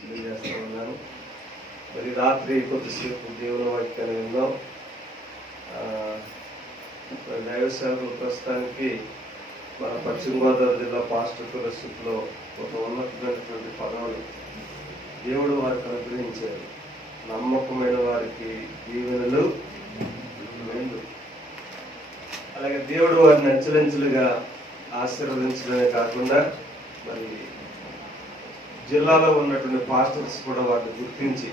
తెలియజేస్తా ఉన్నాను. మరి రాత్రి కొద్దిసేపు దేవుని వాక్యాన్ని విందాం. దైవ సేవకులు ప్రస్తుతానికి మన పశ్చిమ గోదావరి జిల్లా పాస్టర్ ఫెలోషిప్లో ఒక ఉన్నతమైనటువంటి పదవులు దేవుడు వారికి అనుగ్రహించారు. నమ్మకమైన వారికి దీవెనలు రెండు. అలాగే దేవుడు వారిని అంచెలంచెలుగా ఆశీర్వదించడమే కాకుండా మరి జిల్లాలో ఉన్నటువంటి పాస్టర్స్ కూడా వారిని గుర్తించి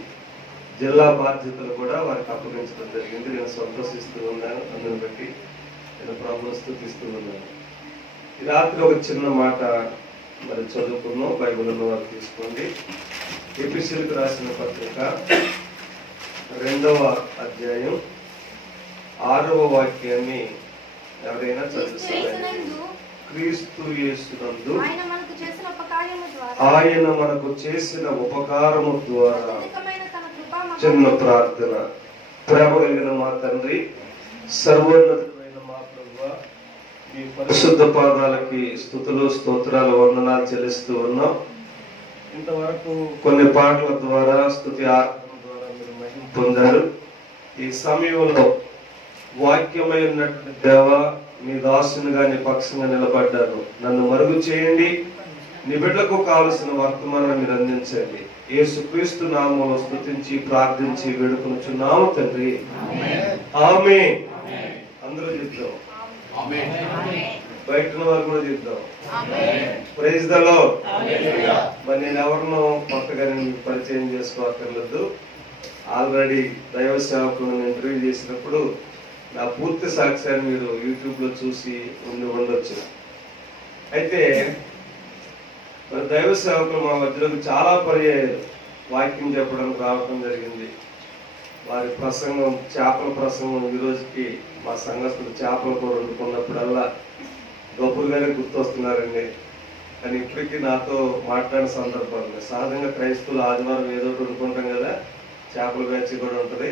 జిల్లా బాధ్యతలు కూడా వారికి అప్పగించడం జరిగింది. నేను సంతోషిస్తూ ఉన్నాను. అందుని బట్టి నేను ప్రభువును స్తుతిస్తూ ఉన్నాను. ఈ రాత్రి ఒక చిన్న మాట మరి చదువుకున్నాం. బైబిల్లో వారు తీసుకోండి. ఎఫెసీయులకు రాసిన పత్రిక 2వ అధ్యాయం 6వ వాక్యాన్ని ఎవరైనా చదువుతారు. క్రీస్తు యేసునందు ఆయన మనకు చేసిన ఉపకారము ద్వారా చిన్న ప్రార్థన. ప్రేమ కలిగిన మా తండ్రి, సర్వోన్నతమైన మా ప్రభువా, మీ పరిశుద్ధ పాదాలకి స్తుతులు స్తోత్రాలు వందనాలు చెల్లిస్తూ ఉన్నాం. ఇంతవరకు కొన్ని పాటల ద్వారా స్తుతి ఆరాధన ద్వారా మీరు మహిమ పొందారు. ఈ సమయంలో వాక్యమై ఉన్నటువంటి దేవ, మీ దాసునిగా నీ పక్షంగా నిలబడ్డారు. నన్ను మరుగు చేయండి. నీ బిడ్డలకు కావలసిన వర్తమానాన్ని మీరు అందించండి. యేసుక్రీస్తు నామములో స్తుతించి ప్రార్థించి వేడుకొనుచున్నాము తండ్రి, ఆమేన్. అందరూ చెప్తాం బయట వారు కూడా చెప్తాం ప్రైజ్ ది లార్డ్. మరి నేను ఎవరినో కొత్తగా నేను పరిచయం చేసుకోవక్కర్లేదు. ఆల్రెడీ దైవ సేవకులను ఇంటర్వ్యూ చేసినప్పుడు నా పూర్తి సాక్ష్యాన్ని మీరు యూట్యూబ్ లో చూసి ఉండొచ్చు. అయితే మరి దైవ సేవకులు మా మధ్యలోకి చాలా పర్యాయాలు వాక్యం చెప్పడానికి రావడం జరిగింది. వారి ప్రసంగం, చేపల ప్రసంగం, ఈ రోజుకి మా సంఘస్థులు చేపల కూర వండుకున్నప్పుడల్లా గొప్పలుగానే గుర్తొస్తున్నారండి. కానీ ఇప్పటికీ నాతో మాట్లాడిన సందర్భాలు సహజంగా క్రైస్తవులు ఆదివారం ఏదో ఒకటి వండుకుంటాం కదా, చేపల బ్యాచ్ కూడా ఉంటుంది.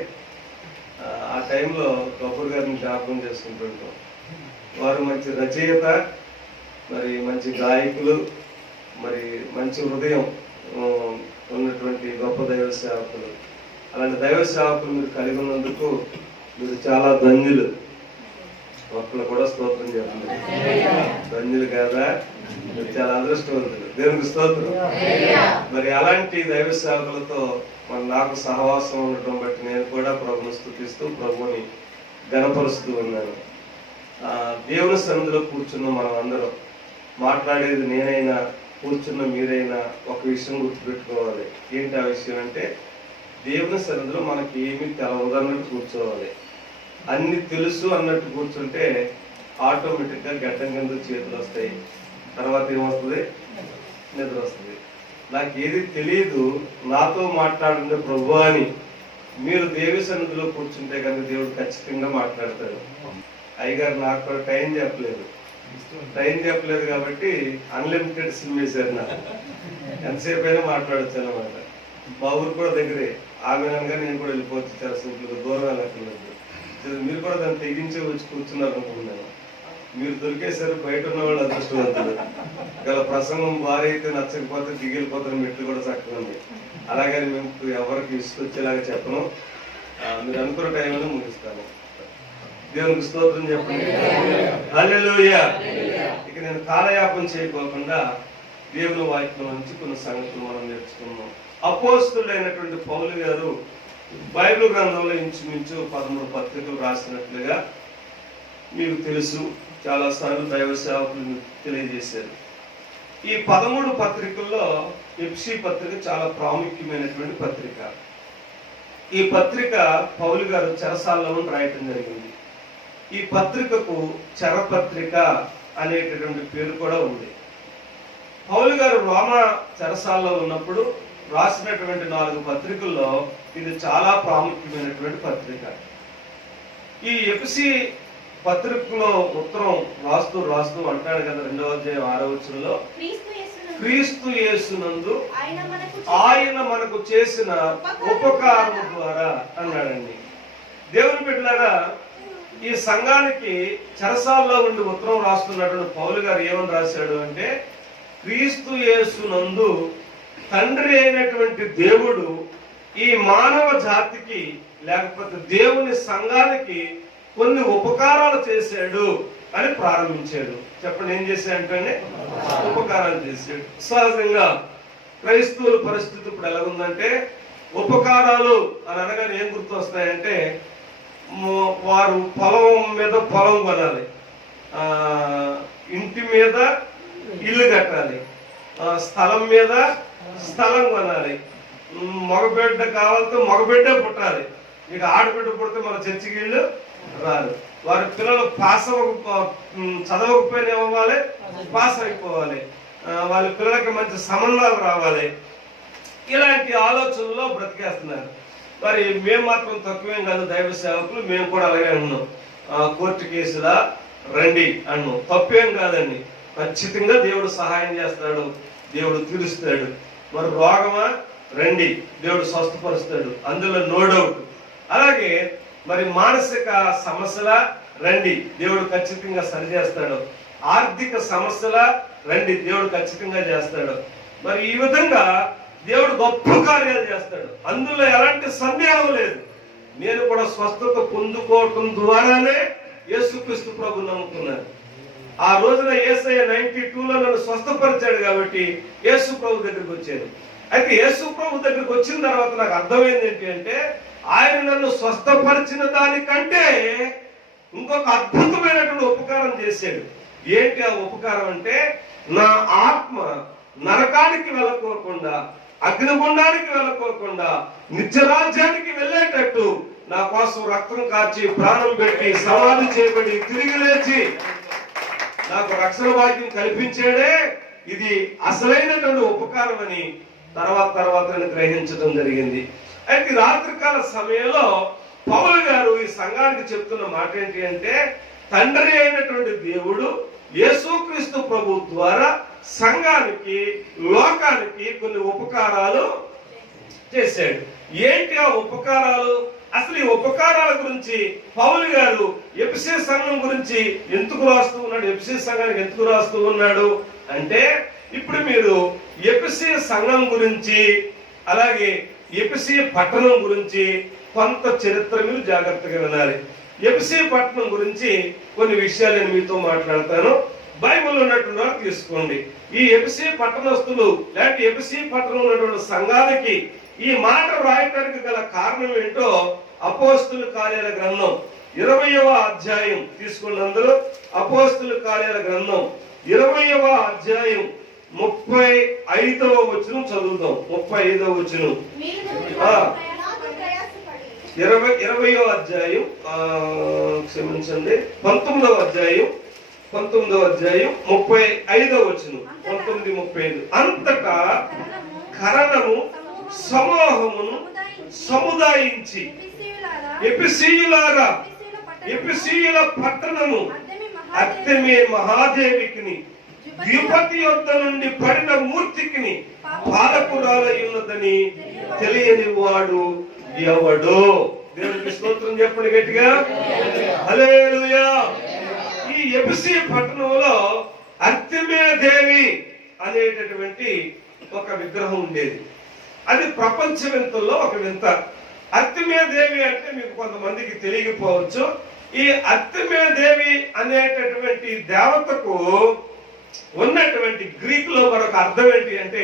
ఆ టైంలో గొప్పలు గారిని జ్ఞాపకం చేసుకుంటుంటాం. వారు మంచి రచయిత, మరి మంచి గాయకులు, మరి మంచి హృదయం ఉన్నటువంటి గొప్ప దైవ సేవకులు. అలాంటి దైవ సేవకులు మీరు కలిగి ఉన్నందుకు మీరు చాలా ధన్యులు. ఒక్కళ్ళు కూడా స్తోత్రం చెప్పండి. ధన్యులు కాదా? మీరు చాలా అదృష్టవంతులు. దేవునికి స్తోత్రం. మరి అలాంటి దైవ సేవకులతో మరి నాకు సహవాసం ఉండటం బట్టి నేను కూడా ప్రభుని స్తుతిస్తూ ప్రభుని ఘనపరుస్తూ ఉన్నాను. దేవుని సన్నిధిలో కూర్చున్న మనం అందరం, మాట్లాడేది నేనైనా కూర్చున్న మీరైనా ఒక విషయం గుర్తుపెట్టుకోవాలి. ఏంటి ఆ విషయం అంటే, దేవుని సన్నిధిలో మనకి ఏమీ తెలవదు అన్నట్టు కూర్చోవాలి. అన్ని తెలుసు అన్నట్టు కూర్చుంటే ఆటోమేటిక్గా గడ్డం కింద చేతులు వస్తాయి. తర్వాత ఏమొస్తుంది? నిద్ర వస్తుంది. నాకు ఏది తెలియదు, నాతో మాట్లాడుండే ప్రభు అని మీరు దేవి సన్నిధిలో కూర్చుంటే కనుక దేవుడు ఖచ్చితంగా మాట్లాడతాడు. అయ్యగారు నాకు కూడా టైం చెప్పలేదు కాబట్టి అన్లిమిటెడ్ సిమ్ వేశారు. నాకు ఎంతసేపు అయినా మాట్లాడచ్చు అనమాట. మా ఊరు కూడా దగ్గరే. ఆమె అనగా నేను కూడా వెళ్ళిపోవచ్చు. చాలా సింపుల్గా, దూరం వెళ్ళక్కర్లేదు. మీరు కూడా దాన్ని తెగించే వచ్చి కూర్చున్నారు అనుకుంటున్నాను. మీరు దొరికేసారు. బయట ఉన్న వాళ్ళు అదృష్టవంతులు. ఇలా ప్రసంగం భారీ అయితే నచ్చకపోతే దిగిలిపోతారు. మెట్లు కూడా చక్కగా ఉంది. అలాగని మేము ఎవరికి ఇసుకొచ్చేలాగా చెప్పను. మీరు అనుకున్న టైంలో ముగిస్తాను. దేవునికి స్తోత్రం చెప్పండి. హల్లెలూయా. ఇక నేను కాలయాపన చేయకోకుండా దేవుని వాక్యం నుంచి కొన్ని సంగతులు మనం నేర్చుకున్నాం. అపోస్తులైనటువంటి పౌలు గారు బైబిల్ గ్రంథంలో ఇంచుమించు 13 పత్రికలు రాసినట్లుగా మీకు తెలుసు. చాలా సార్లు దైవ సేవకులు తెలియజేశారు. ఈ 13 పత్రికల్లో ఎఫెసీ పత్రిక చాలా ప్రాముఖ్యమైనటువంటి పత్రిక. ఈ పత్రిక పౌలు గారు చెరసాలలో రాయటం జరిగింది. ఈ పత్రికకు చెరపత్రిక అనేటటువంటి పేరు కూడా ఉంది. పౌలు గారు రోమా చెరసాలలో ఉన్నప్పుడు రాసినటువంటి 4 పత్రికల్లో ఇది చాలా ప్రాముఖ్యమైనటువంటి పత్రిక. ఈ ఎఫెసీ పత్రికలో ఉత్తరం రాస్తూ అంటాడు కదా, 2వ అధ్యాయం 6వ వచనంలో, క్రీస్తు యేసునందు ఆయన మనకు చేసిన ఉపకారం ద్వారా అన్నాడండి. దేవుని బిడ్డలారా, ఈ సంఘానికి చెరసాల్లో ఉండి ఉత్తరం రాస్తున్నటువంటి పౌలు గారు ఏమని రాశాడు అంటే, క్రీస్తు యేసునందు తండ్రి అయినటువంటి దేవుడు ఈ మానవ జాతికి లేకపోతే దేవుని సంఘానికి కొన్ని ఉపకారాలు చేశాడు అని ప్రారంభించాడు. చెప్పండి, ఏం చేశాడంటే ఉపకారాలు చేశాడు. సహజంగా క్రైస్తవుల పరిస్థితి ఇప్పుడు ఎలా ఉందంటే, ఉపకారాలు అని అనగానే ఏం గుర్తు వస్తాయంటే, వారు పొలం మీద పొలం కొనాలి, ఇంటి మీద ఇల్లు కట్టాలి, స్థలం మీద స్థలం కొనాలి, మగబిడ్డ కావాలంటే మగబిడ్డే పుట్టాలి. ఇక ఆడబిడ్డ పుడితే మన చర్చికి ఇల్లు రాదు. వారి పిల్లలు చదవకపోయినా ఇవ్వాలి, పాస్ అయిపోవాలి, వాళ్ళ పిల్లలకి మంచి సంబంధాలు రావాలి. ఇలాంటి ఆలోచనలో బ్రతికేస్తున్నారు. మరి మేము మాత్రం తక్కువేం కాదు, దైవ సేవకులు మేము కూడా అలాగే ఉన్నాం. కోర్టు కేసులా రండి అన్నాం, తప్పేం కాదండి. ఖచ్చితంగా దేవుడు సహాయం చేస్తాడు, దేవుడు తీరుస్తాడు. మరి రోగమా రండి, దేవుడు స్వస్థపరుస్తాడు, అందులో నో డౌట్. అలాగే మరి మానసిక సమస్యల రండి, దేవుడు ఖచ్చితంగా సరిచేస్తాడు. ఆర్థిక సమస్యల రండి, దేవుడు ఖచ్చితంగా చేస్తాడు. మరి ఈ విధంగా దేవుడు గొప్ప కార్యాలు చేస్తాడు, అందులో ఎలాంటి సందేహం లేదు. నేను కూడా స్వస్థత పొందుకోవటం ద్వారానే యేసుక్రీస్తు ప్రభు నమ్ముకున్నాను. ఆ రోజున యేసయ్య 92లో నన్ను స్వస్థపరిచాడు కాబట్టి యేసు ప్రభు దగ్గరికి వచ్చాను. అయితే యేసు ప్రభు దగ్గరికి వచ్చిన తర్వాత నాకు అర్థమైంది ఏంటి అంటే, ఆయన నన్ను స్వస్థపరిచిన దానికంటే ఇంకొక అద్భుతమైనటువంటి ఉపకారం చేశాడు. ఏంటి ఆ ఉపకారం అంటే, నా ఆత్మ నరకానికి వెళ్ళకోకుండా, అగ్నిగుండానికి వెళ్ళకోకుండా నిత్యరాజ్యానికి వెళ్ళేటట్టు నా కోసం రక్తం కార్చి ప్రాణం పెట్టి సమాధి చేయబడి తిరిగి లేచి నాకు రక్షణ భాగ్యం కల్పించాడే. ఇది అసలైనటువంటి ఉపకారం అని తర్వాత గ్రహించడం జరిగింది. అయితే రాత్రికాల సమయంలో పౌలు గారు ఈ సంఘానికి చెప్తున్న మాట ఏంటి అంటే, తండ్రి అయినటువంటి దేవుడు యేసుక్రీస్తు ప్రభు ద్వారా సంఘానికి, లోకానికి కొన్ని ఉపకారాలు చేశాడు. ఏంటి ఆ ఉపకారాలు? అసలు ఈ ఉపకారాల గురించి పౌలు గారు ఎఫెసీ సంఘం గురించి ఎందుకు రాస్తూ ఉన్నాడు, ఎఫెసీ సంఘానికి ఎందుకు రాస్తూ ఉన్నాడు అంటే, ఇప్పుడు మీరు ఎఫెసీ సంఘం గురించి అలాగే ఎఫెసీ పట్టణం గురించి కొంత చరిత్ర మీరు జాగ్రత్తగా వినాలి. ఎఫెసీ పట్టణం గురించి కొన్ని విషయాలు నేను మీతో మాట్లాడతాను. బైబిల్ ఉన్నటువంటి వారు తీసుకోండి. ఈ ఎఫెసీ పట్టణస్తులు లేకపోతే ఎఫెసీ పట్టణం ఉన్నటువంటి సంఘానికి ఈ మాట రాయటానికి గల కారణం ఏంటో అపోస్తుల కార్యాల గ్రంథం 20వ అధ్యాయం తీసుకోండి. అందరూ అపోస్తుల కార్యాల గ్రంథం 20వ అధ్యాయం 35వ వచనం చదువుదాం. 35వ వచనం 20వ అధ్యాయం క్షమించండి 19వ అధ్యాయం 35వ వచనం 19:35. అంతటా కరణము సమూహమును సముదాయించి ఎఫెసీయులారా, ఎఫెసీయుల పట్టణము అర్తెమే మహాదేవికిని ద్విపతి యొద్ద నుండి పడిన మూర్తికిని పాలకురాలై ఉన్నదని తెలియని వాడు ఎవడో. దేవునికి స్తోత్రం చెప్పండి గట్టిగా, హల్లెలూయా. ఈ ఎఫెసీ పట్టణంలో అర్తెమే దేవి అనేటటువంటి ఒక విగ్రహం ఉండేది. అది ప్రపంచ వింతల్లో ఒక వింత. అర్తెమే దేవి అంటే మీకు కొంతమందికి తెలియకపోవచ్చు. ఈ అర్తెమే దేవి అనేటటువంటి దేవతకు ఉన్నటువంటి గ్రీక్ లో మరొక అర్థం ఏంటి అంటే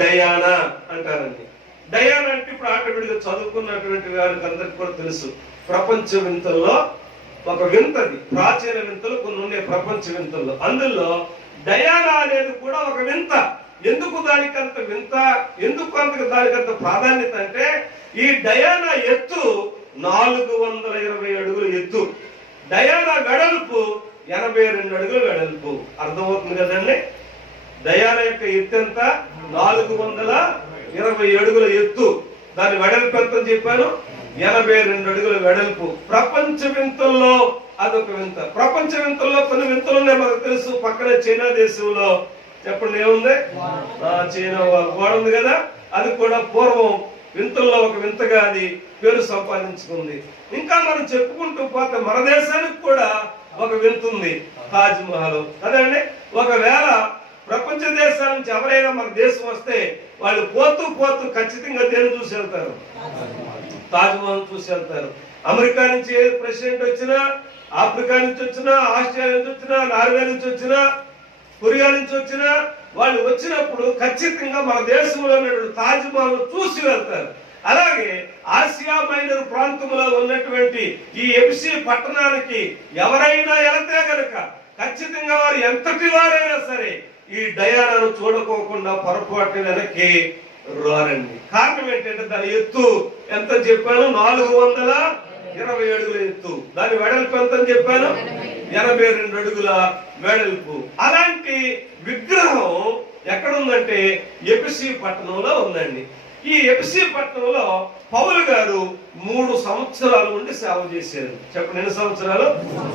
డయానా అంటారండి. డయానా అంటే ఇప్పుడు ఆటోమేటిక్గా చదువుకున్నటువంటి వారికి అందరికి కూడా తెలుసు. ప్రపంచ వింతల్లో ఒక వింతది, ప్రాచీన వింతలు కొన్ని ఉండే ప్రపంచ వింతల్లో. అందులో డయానా అనేది కూడా ఒక వింత. ఎందుకు దానికంత వింత, ఎందుకు దానికంత ప్రాధాన్యత అంటే, ఈ డయానా ఎత్తు 420 అడుగులు ఎత్తు, డయానా వెడల్పు 82 అడుగులు వెడల్పు. అర్థమవుతుంది కదండి? డయానా యొక్క ఎత్తు ఎంత? 420 అడుగుల ఎత్తు. దాని వెడల్పు ఎంత చెప్పాను? 82 అడుగుల వెడల్పు. ప్రపంచ వింతల్లో అదొక వింత. ప్రపంచ వింతల్లో కొన్ని వింతలు ఉన్నాయి మనకు తెలుసు. పక్కనే చైనా దేశంలో చెప్పండి ఏముంది? చైనా గోడ ఉంది కదా, అది కూడా పూర్వం వింతల్లో ఒక వింతగా అది పేరు సంపాదించుకుంది. ఇంకా మనం చెప్పుకుంటూ పోతే మన దేశానికి కూడా ఒక వింత ఉంది, తాజ్ మహల్. అదండి, ఒకవేళ ప్రపంచ దేశాల నుంచి ఎవరైనా మన దేశం వస్తే వాళ్ళు పోతూ పోతూ ఖచ్చితంగా దేని చూసి వెళ్తారు? తాజ్మహల్ చూసి వెళ్తారు. అమెరికా నుంచి ఏ ప్రెసిడెంట్ వచ్చినా, ఆఫ్రికా నుంచి వచ్చినా, ఆస్ట్రేలియా నుంచి వచ్చినా, నార్వే నుంచి వచ్చినా, కొరియా నుంచి వచ్చినా, వాళ్ళు వచ్చినప్పుడు ఖచ్చితంగా మన దేశంలో తాజ్మహల్ చూసి వెళ్తారు. అలాగే ఆసియా మైనర్ ప్రాంతంలో ఉన్నటువంటి ఈ ఎఫ్సి పట్టణానికి ఎవరైనా వెళితే గనక ఖచ్చితంగా వారు ఎంతటి వారైనా సరే ఈ డయానాను చూడకోకుండా పొరపాటు వెనక్కి రారండి. కారణం ఏంటంటే దాని ఎత్తు ఎంత చెప్పాను? 420 అడుగుల ఎత్తు. దాని వెడల్పు ఎంత అని చెప్పాను? 82 అడుగుల వెడల్పు. అలాంటి విగ్రహం ఎక్కడుందంటే ఎఫెసీ పట్టణంలో ఉందండి. ఈ ఎఫెసీ పట్టణంలో పౌలు గారు 3 సంవత్సరాల నుండి సేవ చేశారు. చెప్పండి, ఎన్ని సంవత్సరాలు?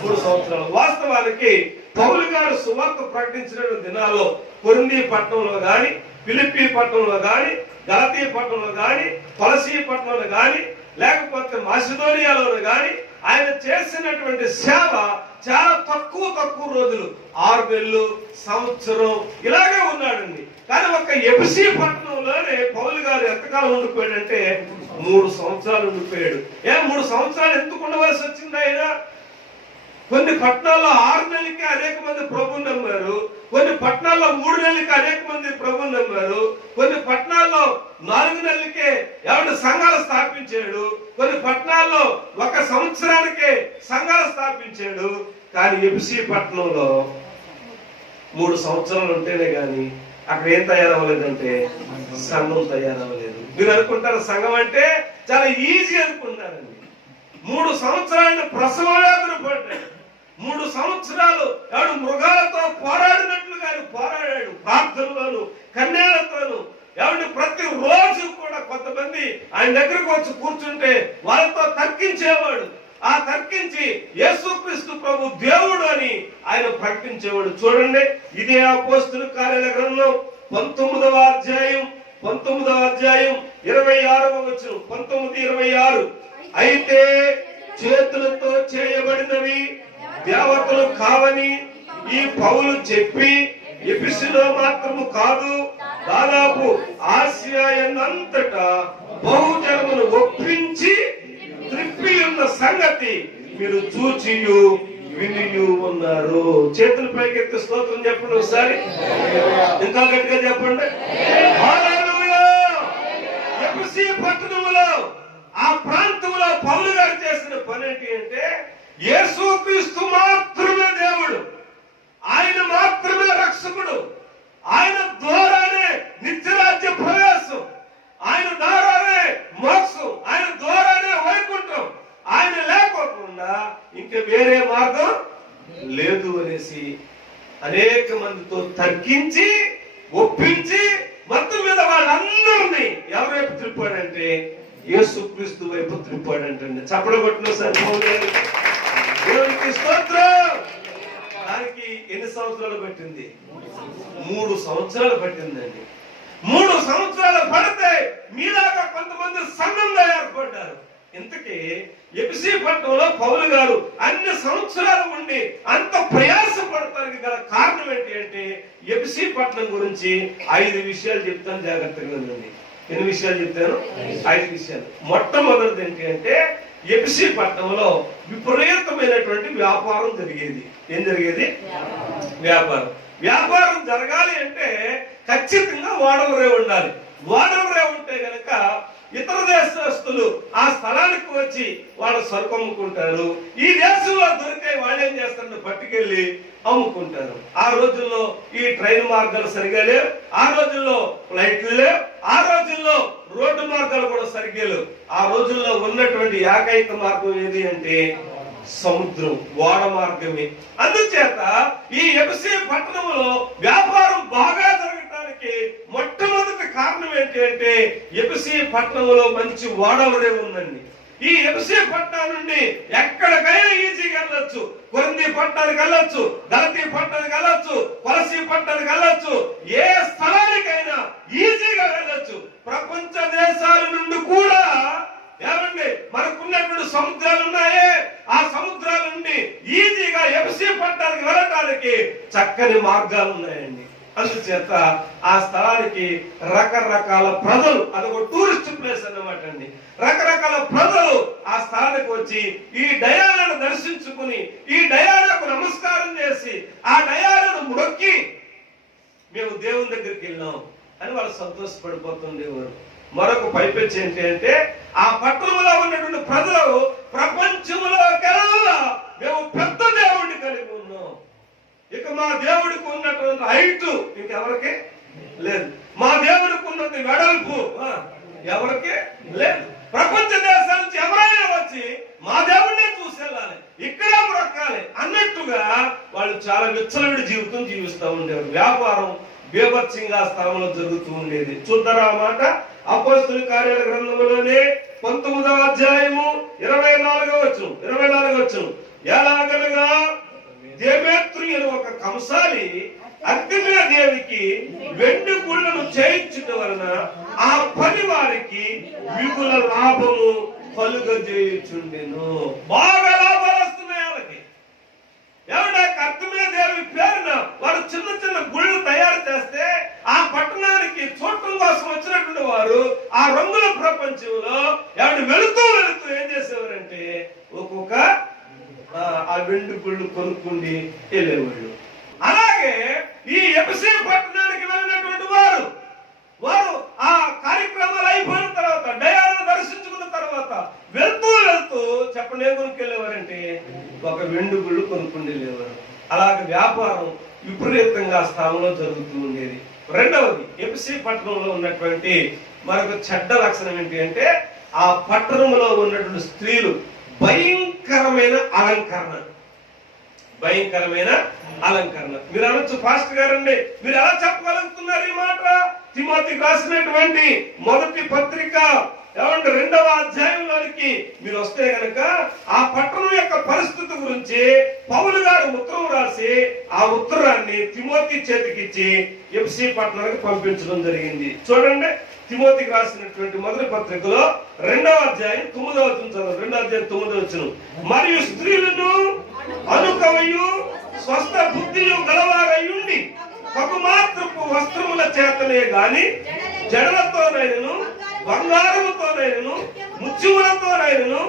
3 సంవత్సరాలు. వాస్తవానికి పౌలు గారు సువార్త ప్రకటించిన దినాల్లో కొరింథీ పట్టణంలో గాని, ఫిలిప్పీ పట్టణంలో గాని, గలతీ పట్టణంలో గాని, కొలసీ పట్టణంలో గాని, లేకపోతే మాసిదోనియాలో గాని ఆయన చేసినటువంటి సేవ చాలా తక్కువ రోజులు, 6 నెలలు, సంవత్సరం ఇలాగే ఉన్నాడండి. కానీ ఒక ఎఫెసీ పట్టణంలోనే పౌలు గారు ఎంతకాలం ఉండిపోయాడంటే 3 సంవత్సరాలు ఉండిపోయాడు. 3 సంవత్సరాలు ఎందుకు ఉండవలసి వచ్చింది? ఆయన కొన్ని పట్టణాల్లో 6 నెలలకి అనేక మంది ప్రభువుని నమ్మారు, కొన్ని పట్టణాల్లో 3 నెలలకి అనేక మంది ప్రభువుని నమ్మారు, కొన్ని పట్టణాల్లో 4 నెలలకే సంఘాలు స్థాపించాడు, కొన్ని పట్టణాల్లో 1 సంవత్సరానికే సంఘాలు స్థాపించాడు. కానీ ఎఫెసీ పట్టణంలో 3 సంవత్సరాలు ఉంటేనే గాని అక్కడ ఏం తయారవ్వలేదంటే సంఘం తయారవ్వలేదు. మీరు అనుకుంటారు సంఘం అంటే చాలా ఈజీ అనుకుంటారండి. 3 సంవత్సరాలు ప్రసవ వేదన పడ్డాడు. 3 సంవత్సరాలు మృగాలతో పోరాడినట్లుగా పోరాడాడు. ప్రార్థనలోను, కన్యలతోను. ప్రతి రోజు కూడా కొంతమంది ఆయన దగ్గరకు వచ్చి కూర్చుంటే వాళ్ళతో తర్కించేవాడు. ఆ తర్కించి యేసుక్రీస్తు ప్రభు దేవుడు అని ఆయన ప్రకటించేవాడు. చూడండి, ఇదే అపోస్తలుల కార్యాల గ్రంథం 19వ అధ్యాయం 26వ వచనం. 19:26. అయితే చేతులతో చేయబడినవి దేవతలు కావని ఈ పౌలు చెప్పి ఎఫెసులో మాత్రము కాదు, దాదాపు ఆసియా అంతటా బహుజనమును ఒప్పించి త్రిప్పి ఉన్న సంగతి మీరు చూచియు వినియు ఉన్నారు. చేతుల పైకెత్తి స్తోత్రం చెప్పండి ఒకసారి, ఇంకా గట్టిగా చెప్పండి. హల్లెలూయా. ఎఫెసీ పట్టణంలో ఆ ప్రాంతంలో పౌలు గారు చేసిన పని ఏంటి అంటే యేసుక్రీస్తు మాత్రమే దేవుడు, ఆయన మాత్రమే రక్షకుడు, ఆయన ద్వారానే నిత్యరాజ్య ప్రవేశం, ఆయన ద్వారానే మోక్షం, ఆయన ద్వారానే వైకుంఠం, ఆయన లేకోకుండా ఇంకా వేరే మార్గం లేదు అనేసి అనేక మందితో తర్కించి ఒప్పించి మొత్తం మీద వాళ్ళందరినీ ఎవరి వైపు త్రిప్పాడంటే యేసుక్రీస్తు వైపు త్రిప్పాడంటండి. చప్పట్లు కొట్టిన సార్ దేవునికి స్తోత్రం. దానికి ఎన్ని సంవత్సరాలు పట్టింది? 3 సంవత్సరాలు పట్టిందండి. 3 సంవత్సరాలు పడితే మీలాగా కొంతమంది సంఘంగా ఏర్పడ్డారు. ఇంతకీ ఎఫెసీ పట్టణంలో పౌలు గారు అన్ని సంవత్సరాలు ఉండి అంత ప్రయాస పడటానికి గల కారణం ఏంటి అంటే ఎఫెసీ పట్టణం గురించి 5 విషయాలు చెప్తాను, జాగ్రత్తగా ఉండండి. ఎన్ని విషయాలు చెప్తాను? 5 విషయాలు. మొట్టమొదటిది ఏంటి అంటే ఎఫెసీ పట్టణంలో విపరీతమైనటువంటి వ్యాపారం జరిగేది. ఏం జరిగేది? వ్యాపారం జరగాలి అంటే ఖచ్చితంగా ఓడవరే ఉండాలి. ఓడవరే ఉంటే గనక ఇతర దేశస్తులు ఆ స్థలానికి వచ్చి వాళ్ళు సరుకు అమ్ముకుంటారు. ఈ దేశంలో దొరికే వాళ్ళు ఏం చేస్తారంటే పట్టుకెళ్ళి అమ్ముకుంటారు. ఆ రోజుల్లో ఈ ట్రైన్ మార్గాలు సరిగా లేవు, ఆ రోజుల్లో ఫ్లైట్లు లేవు, ఆ రోజుల్లో రోడ్డు మార్గాలు కూడా సరిగ్గా లేవు. ఆ రోజుల్లో ఉన్నటువంటి ఏకైక మార్గం ఏది అంటే సముద్రం, ఓడ మార్గమే. అందుచేత ఈ ఎఫెసీ పట్టణంలో వ్యాపారం బాగా జరగటానికి మొట్టమొదటి కారణం ఏంటి అంటే ఎఫెసీ పట్టణంలో మంచి ఓడవరే ఉందండి. ఈ ఎఫెసీ పట్టణం నుండి ఎక్కడికైనా ఈజీగా వెళ్ళొచ్చు. కొరింథీ పట్టణానికి వెళ్ళొచ్చు, గలతీ పట్టణానికి వెళ్ళొచ్చు, కొలసీ పట్టణానికి వెళ్ళొచ్చు, ఏ స్థలానికైనా ఈజీగా వెళ్ళొచ్చు. ప్రపంచ దేశాల నుండి కూడా మనకున్నటువంటి సముద్రాలు ఉన్నాయే, ఆ సముద్రాల నుండి ఈజీగా ఎఫెసీ పట్టణానికి వెళ్ళటానికి చక్కని మార్గాలు ఉన్నాయండి. అందుచేత ఆ స్థలానికి రకరకాల ప్రజలు, అదొక టూరిస్ట్ ప్లేస్ అన్నమాట అండి. రకరకాల ప్రజలు ఆ స్థలానికి వచ్చి ఈ డయానాను దర్శించుకుని, ఈ డయానాకు నమస్కారం చేసి, ఆ డయానాను మొక్కి మేము దేవుని దగ్గరికి వెళ్ళాం అని వాళ్ళు సంతోషపడిపోతుండేవారు. మరొక పైపెచ్చి ఏంటి అంటే, ఆ పట్టణంలో ఉన్నటువంటి ప్రజలు ప్రపంచంలోకెల్లా మేము పెద్ద దేవుడిని కలిగి ఉన్నాం, ఇక మా దేవుడికి ఉన్నటువంటి హైట్ ఇంకెవరికి లేదు, మా దేవుడికి ఉన్నది వెడల్పు ఎవరికి లేదు. ప్రపంచ దేశాల నుంచి ఎవరైనా వచ్చి మా దేవుడినే చూసేయాలి, ఇక్కడే బ్రతకాలి అన్నట్టుగా వాళ్ళు చాలా విచ్చలవిడి జీవితం జీవిస్తూ ఉండేవారు. వ్యాపారం బీభత్సంగా స్థలంలో జరుగుతూ ఉండేది. చూద్దారా ఆ మాట? అపోస్తలుల కార్యాల గ్రంథంలోనే 19వ అధ్యాయము 24వ వచనం. ఎలాగనగా దేమేత్రి అని ఒక కంసాలి అగ్నిమయ దేవికి వెండి గుళ్ళను చేయించుట వలన ఆ పని వారికి మిగుల లాభము కలుగజేయుచుండెను. బాగా లాభాలు వస్తున్నాయి వాళ్ళకి. ఏమంటే అగ్నిమయ దేవి పేరున వారు చిన్న చిన్న గుళ్ళు తయారు చేస్తే ఆ పట్టణానికి చూడటం కోసం వచ్చినటువంటి వారు ఆ రంగుల ప్రపంచంలో ఎవరు వెళుతూ ఏం చేసేవారంటే ఒక్కొక్క ఆ వెండి గుళ్ళు కొనుక్కుండి వెళ్ళేవాళ్ళు. అలాగే ఈ ఎఫెసీ పట్టణానికి వెళ్ళినటువంటి వారు ఆ కార్యక్రమాలు అయిపోయిన తర్వాత, డయానాను దర్శించుకున్న తర్వాత వెళ్తూ చెప్పండి ఏం కొనుక్కెళ్ళేవారంటే ఒక వెండి గుళ్ళు కొనుక్కుండి వెళ్ళేవారు. అలాగే వ్యాపారం విపరీతంగా స్థానంలో జరుగుతూ ఉండేది. రెండవది, ఎఫెసీ పట్టణంలో ఉన్నటువంటి మరొక చెడ్డ లక్షణం ఏంటి అంటే, ఆ పట్టణంలో ఉన్నటువంటి స్త్రీలు భయంకరమైన అలంకరణ. మీరు అనొచ్చు, పాస్టర్ గారండి మీరు ఎలా చెప్పగలుగుతున్నారు ఈ మాట? తిమోతికి రాసినటువంటి మొదటి పత్రిక 2వ అధ్యాయంలోనికి మీరు వస్తే గనక ఆ పట్టణం యొక్క పరిస్థితి గురించి పౌలు గారు ఉత్తరం రాసి ఆ ఉత్తరాన్ని తిమోతి చేతికిచ్చి ఎఫెసీ పట్టణానికి పంపించడం జరిగింది. చూడండి, తిమోతికి రాసినటువంటి మొదటి పత్రికలో 2వ అధ్యాయం 9వ వచనం చదవండి. 2వ అధ్యాయం 9వ వచనం. మరియు స్త్రీలను అనుకవయు స్వస్థ బుద్ధియు గలవారయుండి పగుమాత్రపు వస్త్రముల చేతనే గాని జడలతోనైనను బంగారముతోనైనను ముత్యములతోనైనను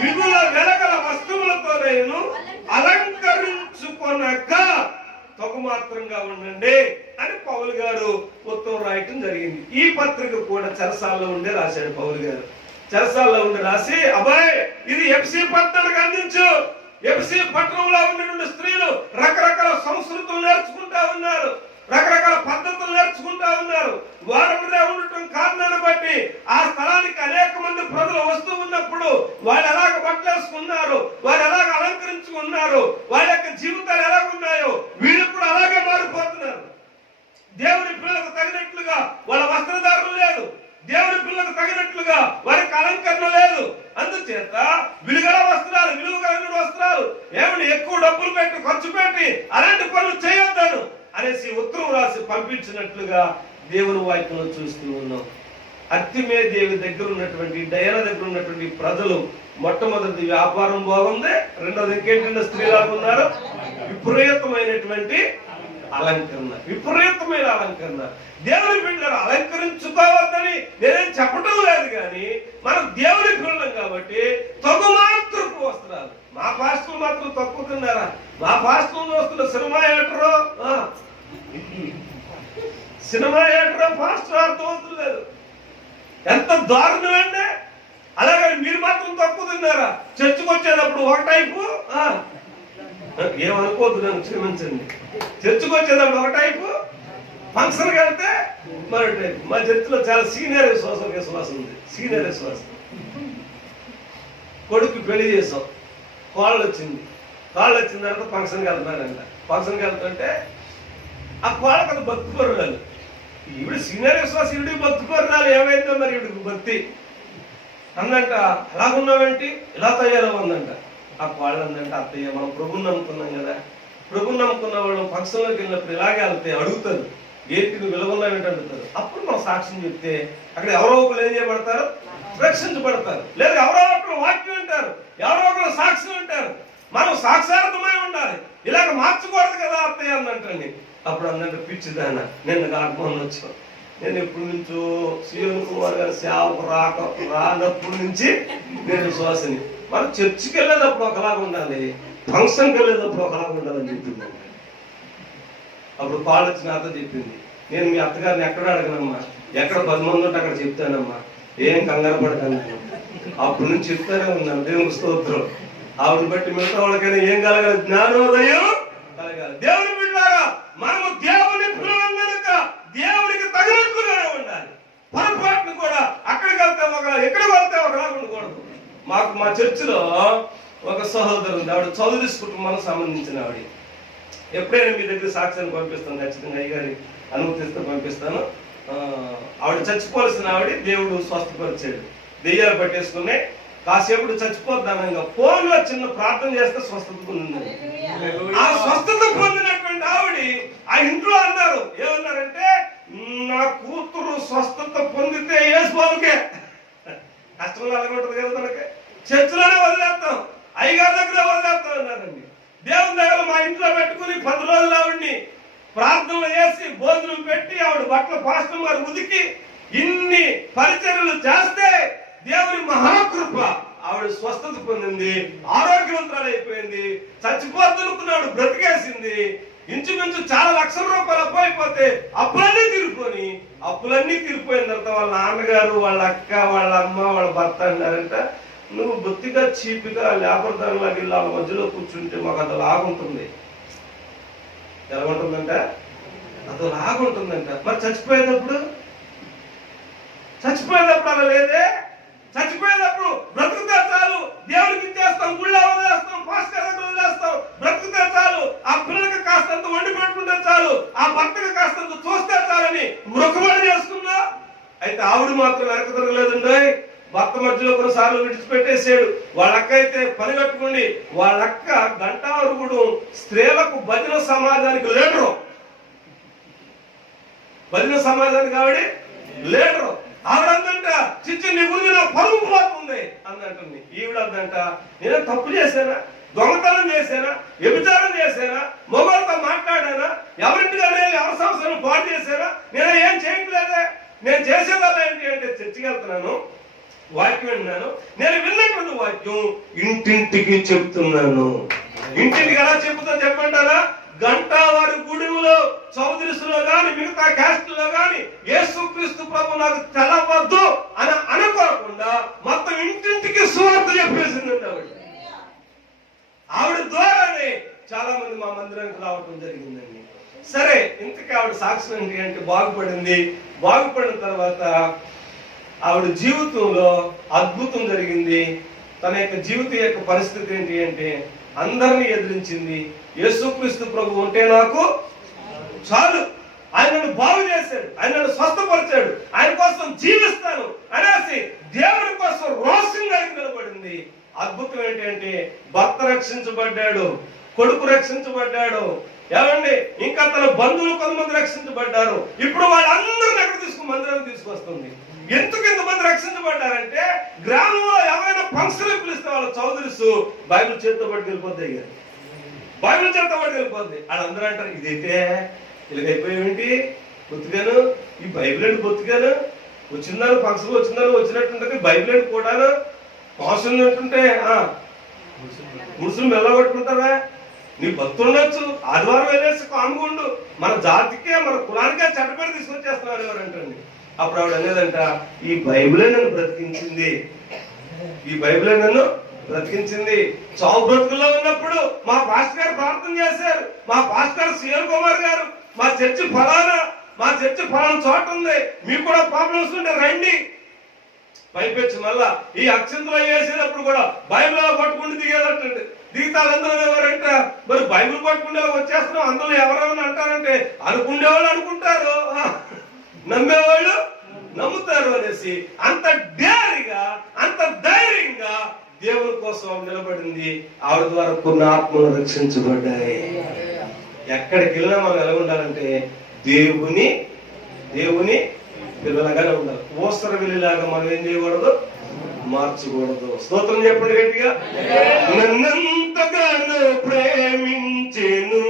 మిగుల వెలగల వస్తువులతోనైనను అలంకరించుకొనక తగుమాత్రంగా ఉండండి అని పౌలు గారు ఉత్తరం రాయటం జరిగింది. ఈ పత్రిక కూడా చెరసాల్లో ఉండే రాశాడు పౌలు గారు. చెరసాల్లో ఉండి రాసి, అబ్బాయి ఇది ఎఫెసీ పట్టణానికి అందించు. ఎఫెసీ పట్టణంలో ఉన్నటువంటి స్త్రీలు రకరకాల సంస్కృతులు నేర్చుకుంటా ఉన్నారు, రకరకాల పద్ధతులు నేర్చుకుంటా ఉన్నారు. వారు ఉండటం కారణాన్ని బట్టి ఆ స్థలానికి అనేక మంది ప్రజలు వస్తూ ఉన్నప్పుడు వాళ్ళు ఎలాగ బట్టలేసుకున్నారు, వారు ఎలాగ అలంకరించుకున్నారు, వాళ్ళ యొక్క జీవితాలు ఎలాగున్నాయో వీళ్ళు కూడా అలాగే మారిపోతున్నారు. దేవుని పిల్లలకు తగినట్లుగా వాళ్ళ వస్త్రధారణ లేదు, దేవుని పిల్లలకు తగినట్లుగా వారికి అలంకరణ లేదు. అందుచేత విలుగల వస్త్రాలు, విలువ కలిగిన వస్త్రాలు ఏమని ఎక్కువ డబ్బులు పెట్టి ఖర్చు పెట్టి అలాంటి పనులు చేయొద్దాను అనేసి ఉత్తరం రాసి పంపించినట్లుగా దేవుని వాక్యంలో చూస్తూ ఉన్నాం. అత్తిమే దేవి దగ్గర ఉన్నటువంటి, డయానా దగ్గర ఉన్నటువంటి ప్రజలు మొట్టమొదటి వ్యాపారం బాగుంది, రెండోది ఇంకేంటంటే స్త్రీలాగా ఉన్నారు, విపరీతమైనటువంటి అలంకరణ. దేవుని బిడ్డలు అలంకరించుకోవద్దని నేనేం చెప్పటం లేదు, కానీ మనం దేవుని పిల్లలం కాబట్టి తగుమాత్రపు వస్త్రాలు. మా పాస్టర్లు మాత్రం తక్కువ తిన్నారా? మా పాస్టర్లు వస్తున్న సినిమా ఏటరో పాస్టర్ అర్థమవుతులేదు. ఎంత దారుణం అండి! అలాగని మీరు మాత్రం తక్కువ తిన్నారా? చర్చకు వచ్చేటప్పుడు ఒక టైపు, ఏమనుకోవద్దు, నన్ను క్షమించండి. చర్చకు వచ్చేటప్పుడు ఒక టైపు, ఫంక్షన్కి వెళ్తే మరో టైపు. మా చర్చలో చాలా సీనియర్ విశ్వాసం ఉంది. సీనియర్ విశ్వాసం. కొడుకు పెళ్లి చేసాం, కాళ్ళు వచ్చింది తర్వాత ఫంక్షన్కి వెళ్తున్నారంట. ఫంక్షన్కి వెళ్తుంటే ఆ కోళ్ళకి అది భక్తి పరురాలు. ఈవిడ సీనియర్ విశ్వాసం, ఈవిడికి భక్తి పరురాలు. ఏమైందో మరి ఈవిడికి భక్తి అందంట. అలాగున్నావేంటి, ఇలా తయారవుందంట. ఆ కోళ్ళు అందంట, అత్తయ్య మనం ప్రభుని నమ్ముకున్నాం కదా, ప్రభుని నమ్ముకున్న వాళ్ళు ఫంక్షన్లోకి వెళ్ళినప్పుడు ఇలాగే వెళ్తే అడుగుతారు, ఏంటి నువ్వు విలువన్నావేంటి అడుగుతారు. అప్పుడు మనం సాక్ష్యం చెప్తే అక్కడ ఎవరో ఒకరు ఏం చేయబడతారు, రక్షించబడతారు. లేదా ఎవరో ఒకరు వాక్యం అంటారు, ఎవరో ఒకరు సాక్ష్యం అంటారు. మనం సాక్షార్థమై ఉండాలి. ఇలాగ మార్చకూడదు కదా అత్తయ్య అందంటండి. అప్పుడు అందరికీ పిచ్చిదాన నిన్న కాకపోని వచ్చాం. నేను ఎప్పటి నుంచో సియోన్ కుమార్ గారి సేవకు రానప్పటి నుంచి నేను విశ్వాసని. మనం చర్చికి వెళ్ళేటప్పుడు ఒకలాగా ఉండాలి, ఫంక్షన్కి వెళ్ళేటప్పుడు ఒకలాగా ఉండాలని చెప్పింది. అప్పుడు పాలు వచ్చి నాతో చెప్పింది, నేను మీ అత్తగారిని ఎక్కడ అడగనమ్మా, ఎక్కడ 10 మంది ఉంటే అక్కడ చెప్తానమ్మా, ఏం కంగారు పడతాను. అప్పటి నుంచి చెప్తానే ఉన్నాను. దేవుని స్తోత్రం. ఆవిడని బట్టి మిగతా వాళ్ళకైనా ఏం కలగాలి? జ్ఞానోదయం కలగాలి. దేవుని బిడ్డలారా, మనము దేవుని పిల్లలం కనుక దేవునికి తగినట్లుగానే ఉండాలి. పొరపాటును కూడా అక్కడికి వెళ్తే ఒకలా, ఎక్కడికి వెళ్తే ఒకలా ఉండకూడదు. మా చర్చిలో ఒక సహోదరు ఉంది, ఆవిడ చౌదరీస్ కుటుంబానికి సంబంధించిన ఆవిడ. ఎప్పుడైనా మీ దగ్గర సాక్ష్యాన్ని పంపిస్తాను, ఖచ్చితంగా అయ్యగారి అనుమతిస్తే పంపిస్తాను. ఆవిడ చచ్చిపోవలసిన ఆవిడ దేవుడు స్వస్థపరిచాడు. దెయ్యాలు పట్టేసుకునే కాసేపుడు చచ్చిపోద్దానంగా ఫోన్లో చిన్న ప్రార్థన చేస్తే స్వస్థత పొందింది. ఆ స్వస్థత పొందినటువంటి ఆవిడ ఆ ఇంట్లో అన్నారు, ఏమన్నారంటే, నా కూతురు స్వస్థత పొందితే యేసుబాబుకే. కష్టంగా అలాగుంటది కదా మనకి, చర్చిలోనే వదిలేస్తాం, అయ్యగారి దగ్గర వదిలేస్తాం అన్నారండి. దేవుని దగ్గర మా ఇంట్లో పెట్టుకుని 10 రోజులు ఆవిడ్ని ప్రార్థనలు చేసి భోజనం పెట్టి ఆవిడ బట్టలు పాస్టర్ గారు ఉదికి ఇన్ని పరిచర్యలు చేస్తే దేవుని మహాకృప, ఆవిడ స్వస్థత పొందింది, ఆరోగ్యవంతురాలు అయిపోయింది. చచ్చిపోతున్నాడు, బ్రతికేసింది. ఇంచుమించు చాలా లక్షల రూపాయలు అప్పు అయిపోతే అప్పులన్నీ తీరిపోయిన తర్వాత వాళ్ళ నాన్నగారు, వాళ్ళ అక్క, వాళ్ళ అమ్మ, వాళ్ళ భర్త అన్నారంట, నువ్వు బొత్తిగా చీపిగా లేబర్ దానిలాగా ఇలా మధ్యలో కూర్చుంటే మాకు అది లాగుంటుంది. ఎలా ఉంటుందంట? అది లాగుంటుందంట. మరి చచ్చిపోయేటప్పుడు అలా లేదే. చచ్చిపోయేటప్పుడు బ్రతుకుతే చాలు, దేవుడికి ఇచ్చేస్తాం, గుళ్ళ వదిలేస్తాం, పాస్టర్ వదిలేస్తాం, బ్రతుకుతే చాలు, ఆ పిల్లలకి కాస్తంత వండి పెట్టుకుంటే చాలు, ఆ భర్తకి కాస్తంత చూస్తే చాలని మృగబడి చేసుకున్నా. అయితే ఆవిడ మాత్రం వెనక తిరగలేదండి. భర్త మధ్యలో కొన్నిసార్లు విడిచిపెట్టేసాడు. వాళ్ళక్క అయితే పని కట్టుకుని, వాళ్ళక్క గంటావరుగుడు స్త్రీలకు భజన సమాజానికి లీడరు. భజన సమాజానికి ఆవిడ లీడరు. ఆవిడందంట, చిచ్చి నీ గురించి నా పరుగు పోతుంది అందంటుంది. ఈవిడందంట, నేనే తప్పు చేశానా, దొంగతనం చేశానా, వ్యభిచారం చేశానా, మొగలతో మాట్లాడానా, ఎవరింటిగానే ఎవరి సంవత్సరం పాటు చేశానా, నేను ఏం చేయట్లేదే. నేను చేసేదాన్ని ఏంటి అంటే చర్చికి వెళ్తున్నాను, వాక్యం విన్నాను, నేను విన్నటువంటి వాక్యం ఇంటింటికి చెప్తున్నాను. ఇంటింటికి ఎలా చెప్తా చెప్పంటారా? గంటావారి గుడిలో, చౌదరిసులో గాని, మిగతా క్యాస్ట్లో గాని యేసుక్రీస్తు ప్రభు నాకు తెలవద్దు అని అనుకోకుండా మొత్తం ఇంటింటికి సువార్త చెప్పేసిందండి ఆవిడ. ఆవిడ ద్వారానే చాలా మంది మా మందిరానికి రావటం జరిగిందండి. సరే, ఇంతకీ ఆవిడ సాక్ష్యం ఏంటి అంటే బాగుపడింది. బాగుపడిన తర్వాత ఆవిడ జీవితంలో అద్భుతం జరిగింది. తన యొక్క జీవితం యొక్క పరిస్థితి ఏంటి అంటే, అందరినీ ఎదిరించింది. యేసుక్రీస్తు ప్రభు ఉంటే నాకు చాలు, ఆయన నన్ను బాగు చేశాడు, ఆయన నన్ను స్వస్థపరిచాడు, ఆయన కోసం జీవిస్తాను అనేసి దేవుని కోసం రోషం కలిగి నిలబడింది. అద్భుతం ఏంటంటే, భర్త రక్షించబడ్డాడు, కొడుకు రక్షించబడ్డాడు, ఏమండి ఇంకా తన బంధువులు కొంతమంది రక్షించబడ్డారు. ఇప్పుడు వాళ్ళందరినీ ఎక్కడ మందిరానికి తీసుకొస్తుంది. ఎందుకు ఇంతమంది రక్షించబడ్డారంటే, గ్రామంలో ఎవరైనా ఫంక్షన్ పిలిస్తే వాళ్ళ చౌదరిసు బైబిల్ చేతితో పట్టుకు వెళ్ళిపోద్ది. బైబిల్ చేతితో పట్టుకు వెళ్ళిపోద్ది. వాళ్ళందరూ అంటారు, ఇదైతే ఇలాగైపోయేంటి బొత్తుగాను, ఈ బైబిల్ ఏంటి బొత్తుగాను, వచ్చిందని ఫంక్షన్ వచ్చినట్టుంటది, బైబిల్ ఏంటి కూడా మోసం అంటుంటే ముసులు మెల్లగొట్టుకుంటారా? నీ భక్తు ఉండొచ్చు, ఆదివారం వెళ్ళేసి కానుకుండు, మన జాతికే మన కులానికే చెడ్డపేరు తీసుకొచ్చేస్తున్నారు ఎవరంటండి. అప్పుడు ఆవిడ అనేదంట, ఈ బైబిలే నన్ను బ్రతికించింది, ఈ బైబిలే నన్ను బ్రతికించింది. చావు బ్రతుకుల్లో ఉన్నప్పుడు మా పాస్టర్ గారు ప్రార్థన చేశారు. మా పాస్టర్ సిఎల్ కుమార్ గారు, మా చర్చి ఫలానా చోట ఉంది, మీకు కూడా ప్రాబ్లమ్స్ ఉంటే రండి. పైపెచ్చి మళ్ళా ఈ అక్షంతలో వేసేటప్పుడు కూడా బైబిల్ పట్టుకుంటూ దిగేటండి. దిగుతారు అందరూ ఎవరంట, మరి బైబిల్ పట్టుకుంటే వచ్చేస్తున్నాం అందులో ఎవరెవరు అంటారంటే, అనుకునేవాళ్ళు అనుకుంటారు, నమ్మేవాళ్ళు నమ్ముతారు అనేసి అంత డేరిగా, అంత ధైర్యంగా దేవుని కోసం నిలబడింది. ఆవిడ ద్వారా కొన్ని ఆత్మలు రక్షించబడ్డాయి. ఎక్కడికి వెళ్ళినా మనం ఎలా ఉండాలంటే, దేవుని పిల్లలుగానే ఉండాలి. ఓసర వెళ్ళిలాగా మనం ఏం చేయకూడదు, మార్చకూడదు. స్తోత్రం చెప్పండి గట్టిగా. నన్నంతగానో ప్రేమించెను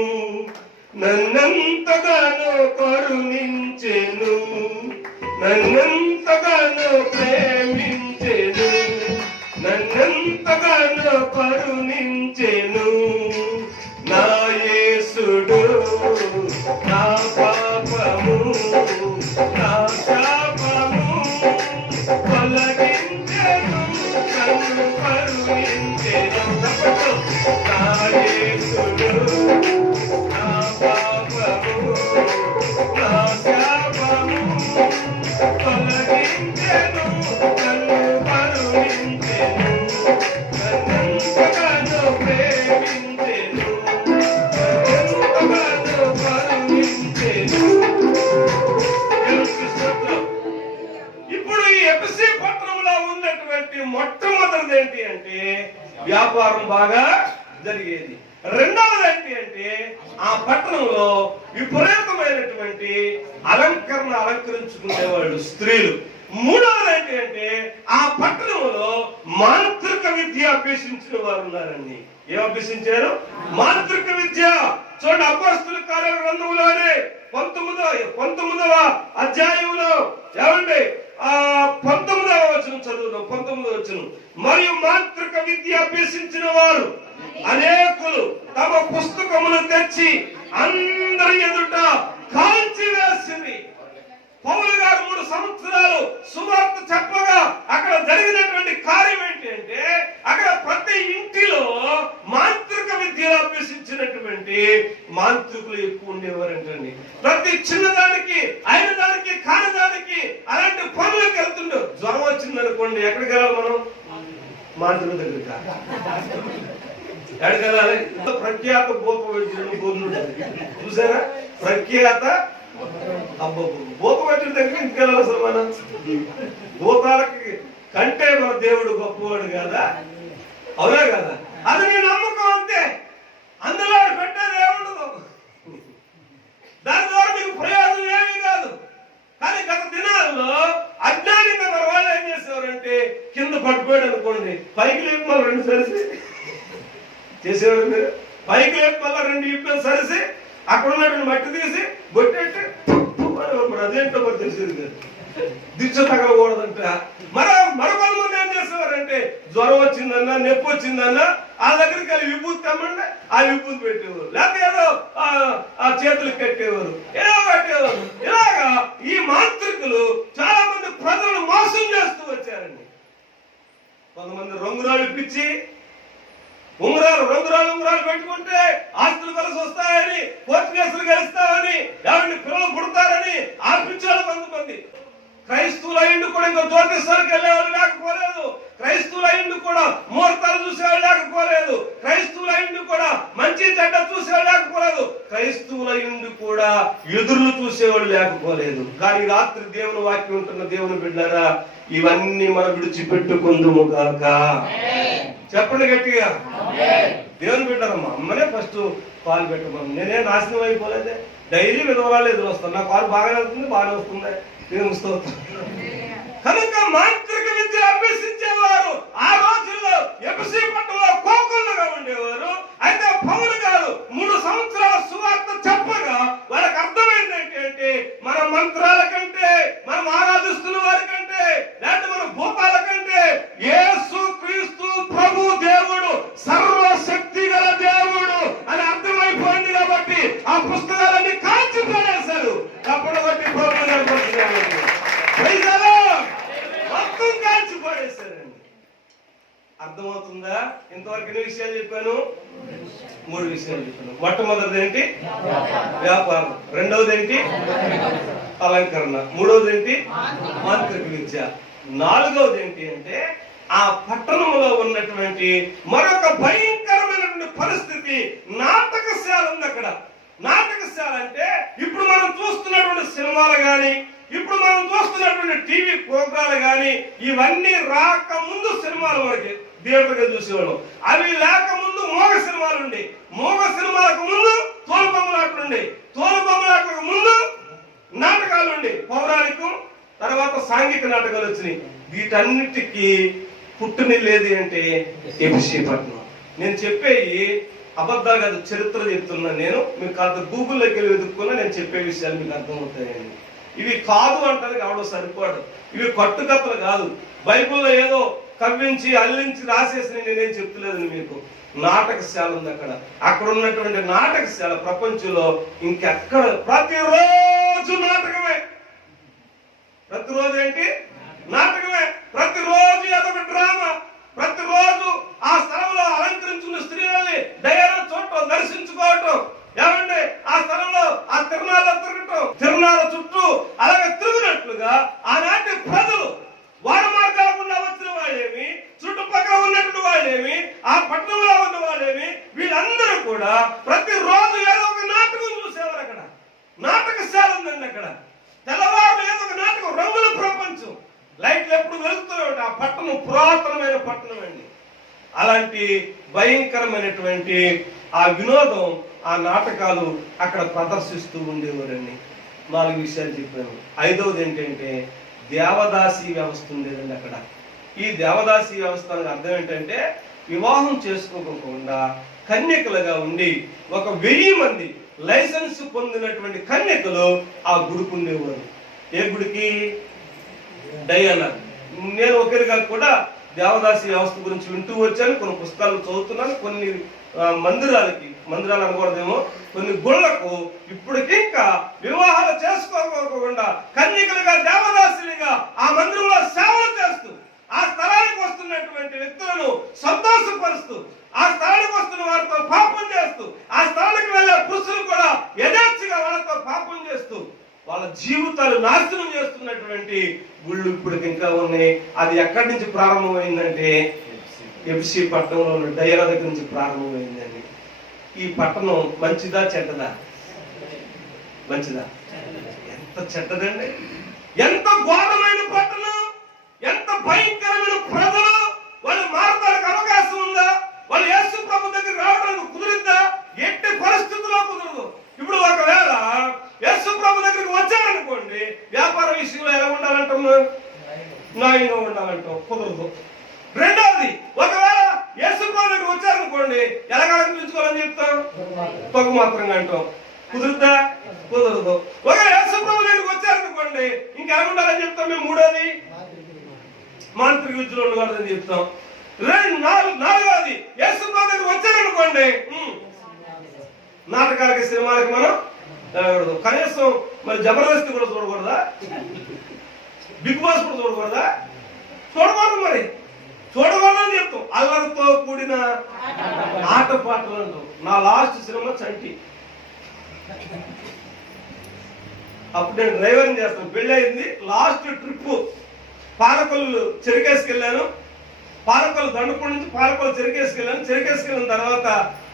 నన్నెంతగానో కరుణించెను, నన్నెంతగానో ప్రేమించెను, నన్నెంతగానో కరుణించెను నా యేసుడు. నా పాపము నా శాపము తొలగించెను, నన్ను కరుణించెను. నా యేసుడు నా పాపము నా శాపము తొలగించెను, నన్ను కరుణించెను, నన్నెంతగానో ప్రేమించెను, నన్నెంతగానో కరుణించెను. ఇప్పుడు ఈ ఎఫెసీ పట్టణంలో ఉన్నటువంటి మొట్టమొదటిది ఏంటి అంటే వ్యాపారం బాగా జరిగేది. రెండవది ఏంటి అంటే ఆ పట్టణంలో విపరీతమైనటువంటి అలంకరించుకునేవాళ్ళు స్త్రీలు. మూడవది ఏంటి అంటే ఆ పట్టణంలో మాంత్రిక విద్య అభ్యసించిన వారు ఉన్నారండి. ఏం అభ్యసించారు? మాంత్రిక విద్య. చూడండి, అపోస్తలుల కార్యాల గ్రంథంలోనే 19వ అధ్యాయంలో ఏమండి 19వ వచనం చదువుదాం. 19వ వచనం. మరియు మాంత్రిక విద్య అభ్యసించిన వారు అనేకులు తమ పుస్తకములు తెచ్చి అందరి ఎదుట కాల్చివేసింది. పౌలు గారు 3 సంవత్సరాలు సువార్త చెప్పగా అక్కడ జరిగినటువంటి కార్యం ఏంటి అంటే అక్కడ ప్రతి ఇంటిలో మాంత్రిక విద్యలు అభ్యసించినటువంటి మాంత్రికులు ఎక్కువ ఉండేవారంటండి. ప్రతి చిన్నదానికి అయిన దానికి కానిదానికి అలాంటి పనులకు వెళ్తుండవు. జ్వరం వచ్చింది అనుకోండి, ఎక్కడికి వెళ్ళాలి మనం? మాంత్రికుల దగ్గరికి. ఎక్కడికి వెళ్ళాలి? ప్రఖ్యాత గోప వైద్యులను గోర్నుడు చూసారా? ప్రఖ్యాత గోపవైద్యుల దగ్గర ఇంటికెళ్ళాలి. అసలు మనం గోపాలకి కంటే మన దేవుడు గొప్పవాడు కదా, అవునా కదా? అది నీ నమ్మకం అంతే. అందులో పెట్టేది ఏముండదు, దాని ద్వారా నీకు ప్రయోజనం ఏమీ కాదు. కానీ గత దినాల్లో అజ్ఞానిగా మన వాళ్ళు ఏం చేసేవారంటే కింద పడిపోయాడు అనుకోండి, పైకి లేపి మళ్ళీ 2 సరిసి చేసేవాడు. మీరు పైకి లేపి మళ్ళీ 2 ఇప్పులు సరిసి అక్కడ ఉన్నటువంటి మట్టి తీసి బొట్టెట్టి అదేంటో మరి తెలిసేది కాదు. దిచ్చ తగలకూడదంట. మరొకమంది ఏం చేసేవారంటే జ్వరం వచ్చిందన్నా నొప్పి వచ్చిందన్నా ఆ దగ్గరికి వెళ్ళి విభూతి తెమ్మంటే ఆ విభూతి పెట్టేవారు, లేకపోతే ఏదో ఆ చేతులకు కట్టేవారు, ఏదో కట్టేవారు. ఇలాగా ఈ మాంత్రికులు చాలా మంది ప్రజలను మోసం చేస్తూ వచ్చారండి. కొంతమంది రంగురాళ్ళు పిచ్చి రంగురాలు పెట్టుకుంటే ఆస్తులు కలిసి వస్తాయని, కోర్టు కేసులు గెలుస్తామని, ఎవరిని పిల్లలు పుడతారని ఆర్పించాలి. కొంతమంది క్రైస్తవుల ఇండు కూడా ఇంకో జ్యోతిష్యాలకు వెళ్ళేవాళ్ళు లేకపోలేదు, క్రైస్తవుల ఇండు కూడా ముహూర్తాలు చూసేవాళ్ళు లేకపోలేదు, క్రైస్తవుల ఇండు కూడా మంచి చెడ్డ చూసేవాళ్ళు లేకపోలేదు, క్రైస్తవుల ఇండు కూడా ఎదురులు చూసేవాళ్ళు లేకపోలేదు. కానీ రాత్రి దేవుని వాక్యం ఉంటున్న దేవుని బిడ్డారా, ఇవన్నీ మనం విడిచిపెట్టుకుందుము గాక. చెప్పండి గట్టిగా. దేవుని బిడ్డారమ్మా, అమ్మనే ఫస్ట్ పాలు పెట్టమని. నేనే నాశనం అయిపోలేదే, డైలీ విధవరాలు ఎదురు వస్తాను. నా కారు బాగానే వస్తుంది, బాగానే వస్తుంది. కనుక మాంత్రిక విద్య అభ్యసించేవారు ఆ రోజుల్లో ఎఫెసీ పట్టణంలో కోకొల్లుగా ఉండేవారు. అయితే పౌలు గారు 3 సంవత్సరాల సువార్త చెప్పగా వాళ్ళకి అర్థమైంది ఏంటంటే మన మంత్రాల కంటే, మనం ఆరాధిస్తున్న వారి కంటే, లేకపోతే మన భూతాల కంటే యేసు క్రీస్తు ప్రభు దేవుడు సర్వశక్తి గల దేవుడు అని అర్థమైపోయింది. కాబట్టి ఆ పుస్తకాలన్నీ కాల్చి పడేశారు. అప్పుడు బట్టి ప్రభు మొత్తం కాల్చి పడేశారండి. అర్థమవుతుందా? ఇంతవరకు ఎన్ని విషయాలు చెప్పాను? 3 విషయాలు చెప్పాను. మొట్టమొదటిది ఏంటి? వ్యాపారం. రెండవది ఏంటి? అలంకరణ. మూడవది ఏంటి? మాంత్రిక విద్య. నాలుగవది ఏంటి అంటే ఆ పట్టణంలో ఉన్నటువంటి మరొక భయంకరమైనటువంటి పరిస్థితి, నాటకశాల ఉంది అక్కడ. నాటకశాల అంటే ఇప్పుడు మనం చూస్తున్నటువంటి సినిమాలు గాని, ఇప్పుడు మనం చూస్తున్నటువంటి టీవీ ప్రోగ్రాలు గాని, ఇవన్నీ రాకముందు సినిమాల వరకు థియేటర్గా చూసేవాళ్ళం. అవి లేకముందు మోగ సినిమాలు ఉండే, మోగ సినిమాలకు ముందు తోలుబొమ్మలాటలు ఉండే, తోలుబొమ్మలాటలకు ముందు నాటకాలు ఉండే, పౌరాణికం, తర్వాత సాంఘిక నాటకాలు వచ్చినాయి. వీటన్నిటికీ పుట్టునిల్లేది అంటే ఎఫెసీ పట్టణం. నేను చెప్పేవి అబద్ధాలు కాదు, చరిత్ర చెప్తున్నాను నేను. మీకు కాదు గూగుల్లోకి వెళ్ళి వెతుక్కున్నా నేను చెప్పే విషయాలు మీకు అర్థమవుతాయండి. ఇవి కాదు అంటానికి ఎవడో సరిపోడు. ఇవి కట్టుకథలు కాదు, బైబిల్లో ఏదో కవ్వించి అల్లించి రాసేసి నేనేం చెప్తలేదని మీకు. నాటకశాల ఉంది అక్కడ ఉన్నటువంటి నాటకశాల ప్రపంచంలో ఇంకెక్కడ ప్రతిరోజు నాటకమే. ప్రతిరోజు ఏంటి? నాటకమే. ప్రతిరోజు ఏదొక డ్రామా. ప్రతిరోజు ఆ స్థలంలో అలంకరించుకున్న స్త్రీలని డయానా చూడటం, దర్శించుకోవటం, ఏమండి ఆ స్థలంలో ఆ తిరునాళ్ళ తిరగటం, తిరునాళ్ళ చుట్టూ అలాగే తిరుగునట్లుగా ఆనాటి ప్రజలు వారి మార్గాల గుండా వచ్చిన వాళ్ళేమి, చుట్టుపక్కల ఉన్నటువంటి వాళ్ళేమి, ఆ పట్టణంలో ఉన్న వాళ్ళేమి, వీళ్ళందరూ కూడా ప్రతిరోజు ఏదో ఒక నాటకం చూసేవారు. అక్కడ నాటకశాల ఉందండి. అక్కడ తెల్లవారు ఏదో ఒక నాటకం, రంగుల ప్రపంచం, లైట్లు ఎప్పుడు వెలుగుతూనే ఉంటాయి. ఆ పట్టణం పురాతనమైన పట్టణం అండి. అలాంటి భయంకరమైనటువంటి ఆ వినోదం, ఆ నాటకాలు అక్కడ ప్రదర్శిస్తూ ఉండేవారండి. 4 విషయాలు చెప్పాను. 5వది ఏంటంటే దేవదాసి వ్యవస్థ ఉండేదండి అక్కడ. ఈ దేవదాసి వ్యవస్థ అర్థం ఏంటంటే వివాహం చేసుకోకుండా కన్యకలుగా ఉండి 1000 మంది లైసెన్స్ పొందినటువంటి కన్యకలు ఆ గుడికి ఉండేవారు. ఏ గుడికి? డయానా. నేను ఒకరిగా కూడా దేవదాసి వ్యవస్థ గురించి వింటూ వచ్చాను, కొన్ని పుస్తకాలు చదువుతున్నాను. కొన్ని మందిరాలు అనకూడదేమో, కొన్ని గుళ్లకు ఇప్పటికింకా వివాహాలు చేసుకోకుండా కన్యకలుగా దేవదాసులుగా ఆ మందిరంలో సేవలు చేస్తూ ఆ స్థలానికి వస్తున్నటువంటి వ్యక్తులను సంతోషపరుస్తూ ఆ స్థలానికి వస్తున్న వారితో పాపం చేస్తూ ఆ స్థలానికి వెళ్ళే పురుషులు కూడా యథేచ్ఛగా వాళ్ళతో పాపం చేస్తూ వాళ్ళ జీవితాలు నాశనం చేస్తున్నటువంటి గుళ్ళు ఇప్పటికి ఇంకా ఉన్నాయి. అది ఎక్కడి నుంచి ప్రారంభమైందంటే ఎఫ్సి పట్టణంలో ఉన్న డయానా దగ్గర నుంచి ప్రారంభమైందండి. ఈ పట్టణం మంచిదా చెడ్డదా? మంచిదా? ఎంత చెడ్డదండి! ఎంత ఘోరమైన పట్టణం, ఎంత భయంకరమైన ప్రజలు! వాళ్ళు మారడానికి అవకాశం ఉందా? వాళ్ళు యేసు ప్రభు దగ్గర రావడానికి కుదిరిద్దా? ఎట్టి పరిస్థితుల్లో కుదరదు. ఇప్పుడు ఒకవేళ యేసు ప్రభు దగ్గరికి వచ్చారనుకోండి, వ్యాపార విషయంలో ఎలా ఉండాలంటాం? న్యాయంగా ఉండాలంటాం, కుదరదు. రెండవది, ఒకవేళ యేసు ప్రభు దగ్గరికి వచ్చారనుకోండి, ఎలాగ అలంకరించుకోవాలని చెప్తాం? తగు మాత్రంగా అంటాం, కుదురుతా? కుదరదు. ఒక యేసు ప్రభు దగ్గరికి వచ్చారనుకోండి, ఇంకెలా ఉండాలని చెప్తాం మేము. మూడోది, మాంత్రిక విద్యలో ఉండకూడదని చెప్తాం. నాలుగవది, యేసు ప్రభు దగ్గరికి వచ్చారనుకోండి, నాటకాలకి సినిమాలకి మనం వెళ్ళకూడదు. కనీసం మరి జబర్దస్త్ కూడా చూడకూడదా? బిగ్ బాస్ కూడా చూడకూడదా? చూడకూడదు. మరి చూడకూడదని చెప్తాం. అల్లరితో కూడిన ఆటపాటలు అంటాం. నా లాస్ట్ సినిమా చంటి. అప్పుడు నేను డ్రైవరింగ్ చేస్తాను. పెళ్లి అయింది. లాస్ట్ ట్రిప్ పాలకొల్లు చెరికేసుకెళ్ళాను. పాలకొల్లు దండపూడి నుంచి పాలకొల్లు చెరికేసుకెళ్ళాను. చెరికేసుకెళ్ళిన తర్వాత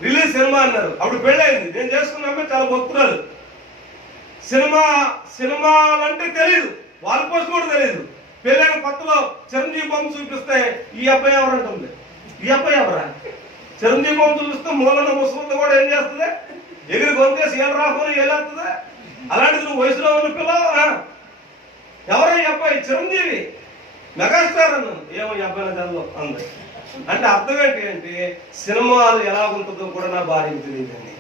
రిలీజ్ సినిమా అన్నారు. అప్పుడు పెళ్లి అయింది. నేను చేసుకున్నామే చాలా భక్తురాలు. సినిమాలంటే తెలియదు, వాళ్ళ పోస్ట్ కూడా తెలియదు. పెళ్ళైన కొత్తలో చిరంజీవి బొమ్మ చూపిస్తే ఈ అబ్బాయి ఎవరు అంటుంది. ఈ అబ్బాయి ఎవరా? చిరంజీవి బొమ్మ చూపిస్తే మూలన ముసలి కూడా ఏం చేస్తుంది? ఎగిరి గొంతేసి ఏం రాకపోయి ఏలేస్తుంది. అలాంటిది నువ్వు వయసులో ఉన్న పిల్లవా? ఎవరో ఈ అబ్బాయి? చిరంజీవి, మెగాస్టార్ అన్నాను. ఏమో ఈ అబ్బాయి చదువు అంది. అంటే అర్థం ఏంటి అంటే సినిమాలు ఎలా ఉంటుందో కూడా నా భార్యకు తెలియదండి.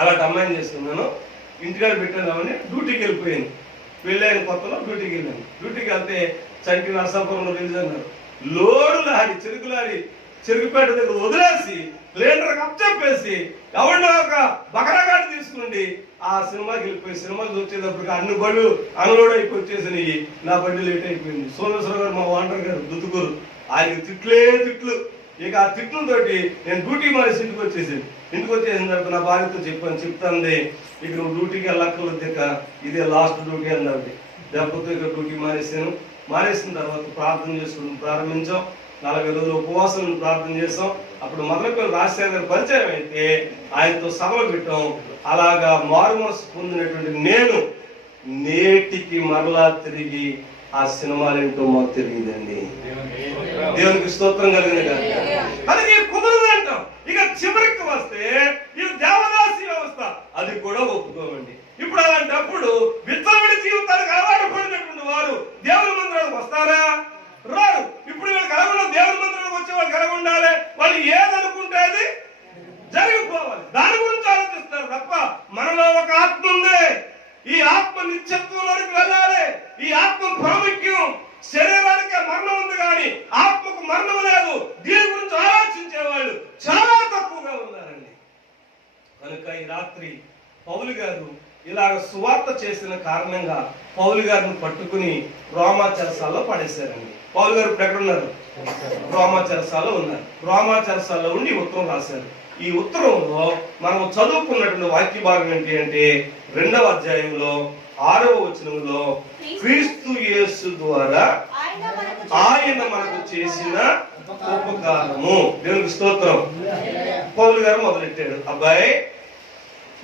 అలాంటి అమ్మాయిని చేసుకున్నాను. ఇంటికాడ పెట్టాను. డ్యూటీకి వెళ్ళిపోయాను. పెళ్ళైన కొత్తలో డ్యూటీకి వెళ్ళాను. డ్యూటీకి వెళ్తే చంటి నరసాపురంలో రిలీజ్ అన్నారు. లోడు లారీ, చెరుకు లారీ చెరుకుపేట దగ్గర వదిలేసి ప్లేండర్కి అప్పచెప్పేసి ఎవరినో ఒక బకరాగాడి తీసుకుని ఆ సినిమాకి వెళ్ళిపోయి సినిమాకి వచ్చేటప్పటికి అన్ని బళ్ళు అన్లోడ్ అయిపోయి వచ్చేసినాయి. నా బండి లేట్ అయిపోయింది. సోమేశ్వర గారు, మా ఓనర్ గారు, దుద్దుకూరు, ఆయనకి తిట్లు. ఇక ఆ తిట్లతోటి నేను డ్యూటీ మానేసి ఇంటికి వచ్చేసాను. ఇంటికి వచ్చేసిన తర్వాత నా భార్యతో చెప్తాంది, ఇక నువ్వు డ్యూటీకి వెళ్ళక్కర్లేదు, ఇక ఇదే లాస్ట్ డ్యూటీ అన్నది. దెబ్బతో ఇక డ్యూటీ మానేసిన తర్వాత ప్రార్థన చేసుకోవడం ప్రారంభించాం. 40 రోజులు ఉపవాసం ప్రార్థన చేసాం. అప్పుడు మొదలపల్లి రాజశేఖర్ గారు పరిచయం అయితే ఆయనతో సభలు పెట్టాం. అలాగా మారుమనసు పొందినటువంటి నేను నేటికి మరలా తిరిగి ఆ సినిమాలేంటో మాకు తెలియదండి. దేవునికి స్తోత్రం కలిగిన కానీ కుదరదు అంటాం. ఇక చివరికి వస్తే ఇది దేవదాసి వ్యవస్థ, అది కూడా ఒప్పుకోమండి. ఇప్పుడు అలాంటప్పుడు విత్తనమైన జీవితానికి అలవాటు పడినటువంటి వారు దేవుని మందిరానికి వస్తారా? రారు. ఇప్పుడు వీళ్ళు కలగకుండా దేవుని మందిరానికి వచ్చే వాళ్ళు కలగ ఉండాలి. వాళ్ళు ఏదనుకుంటే అది జరిగి మనలో ఒక ఆత్మ ఉంది. ఈ ఆత్మ నిత్యత్వంలోకి వెళ్ళాలి. ఈ ఆత్మ ప్రాముఖ్యం. శరీరానికి మరణం ఉంది కానీ ఆత్మకు మరణం లేదు. దీని గురించి ఆలోచించేవాళ్ళు చాలా తక్కువగా ఉన్నారండి. కనుక ఈ రాత్రి పౌలు గారు ఇలాగ సువార్త చేసిన కారణంగా పౌలు గారిని పట్టుకుని రోమా చెరసాల్లో పడేశారండి. పౌలు గారు ఇప్పుడు ఎక్కడ ఉన్నారు? రోమా చెరసాల్లో ఉన్నారు. రోమా చెరసాల్లో ఉండి ఉత్తరం రాశారు. ఈ ఉత్తరంలో మనం చదువుకున్నటువంటి వాక్య భాగం ఏంటి అంటే 2వ అధ్యాయంలో 6వ వచనంలో క్రీస్తు యేసు ద్వారా ఆయన మనకు చేసిన ఉపకారము. దేవునికి స్తోత్రం. పౌలు గారు మొదలెట్టాడు. అబ్బాయి,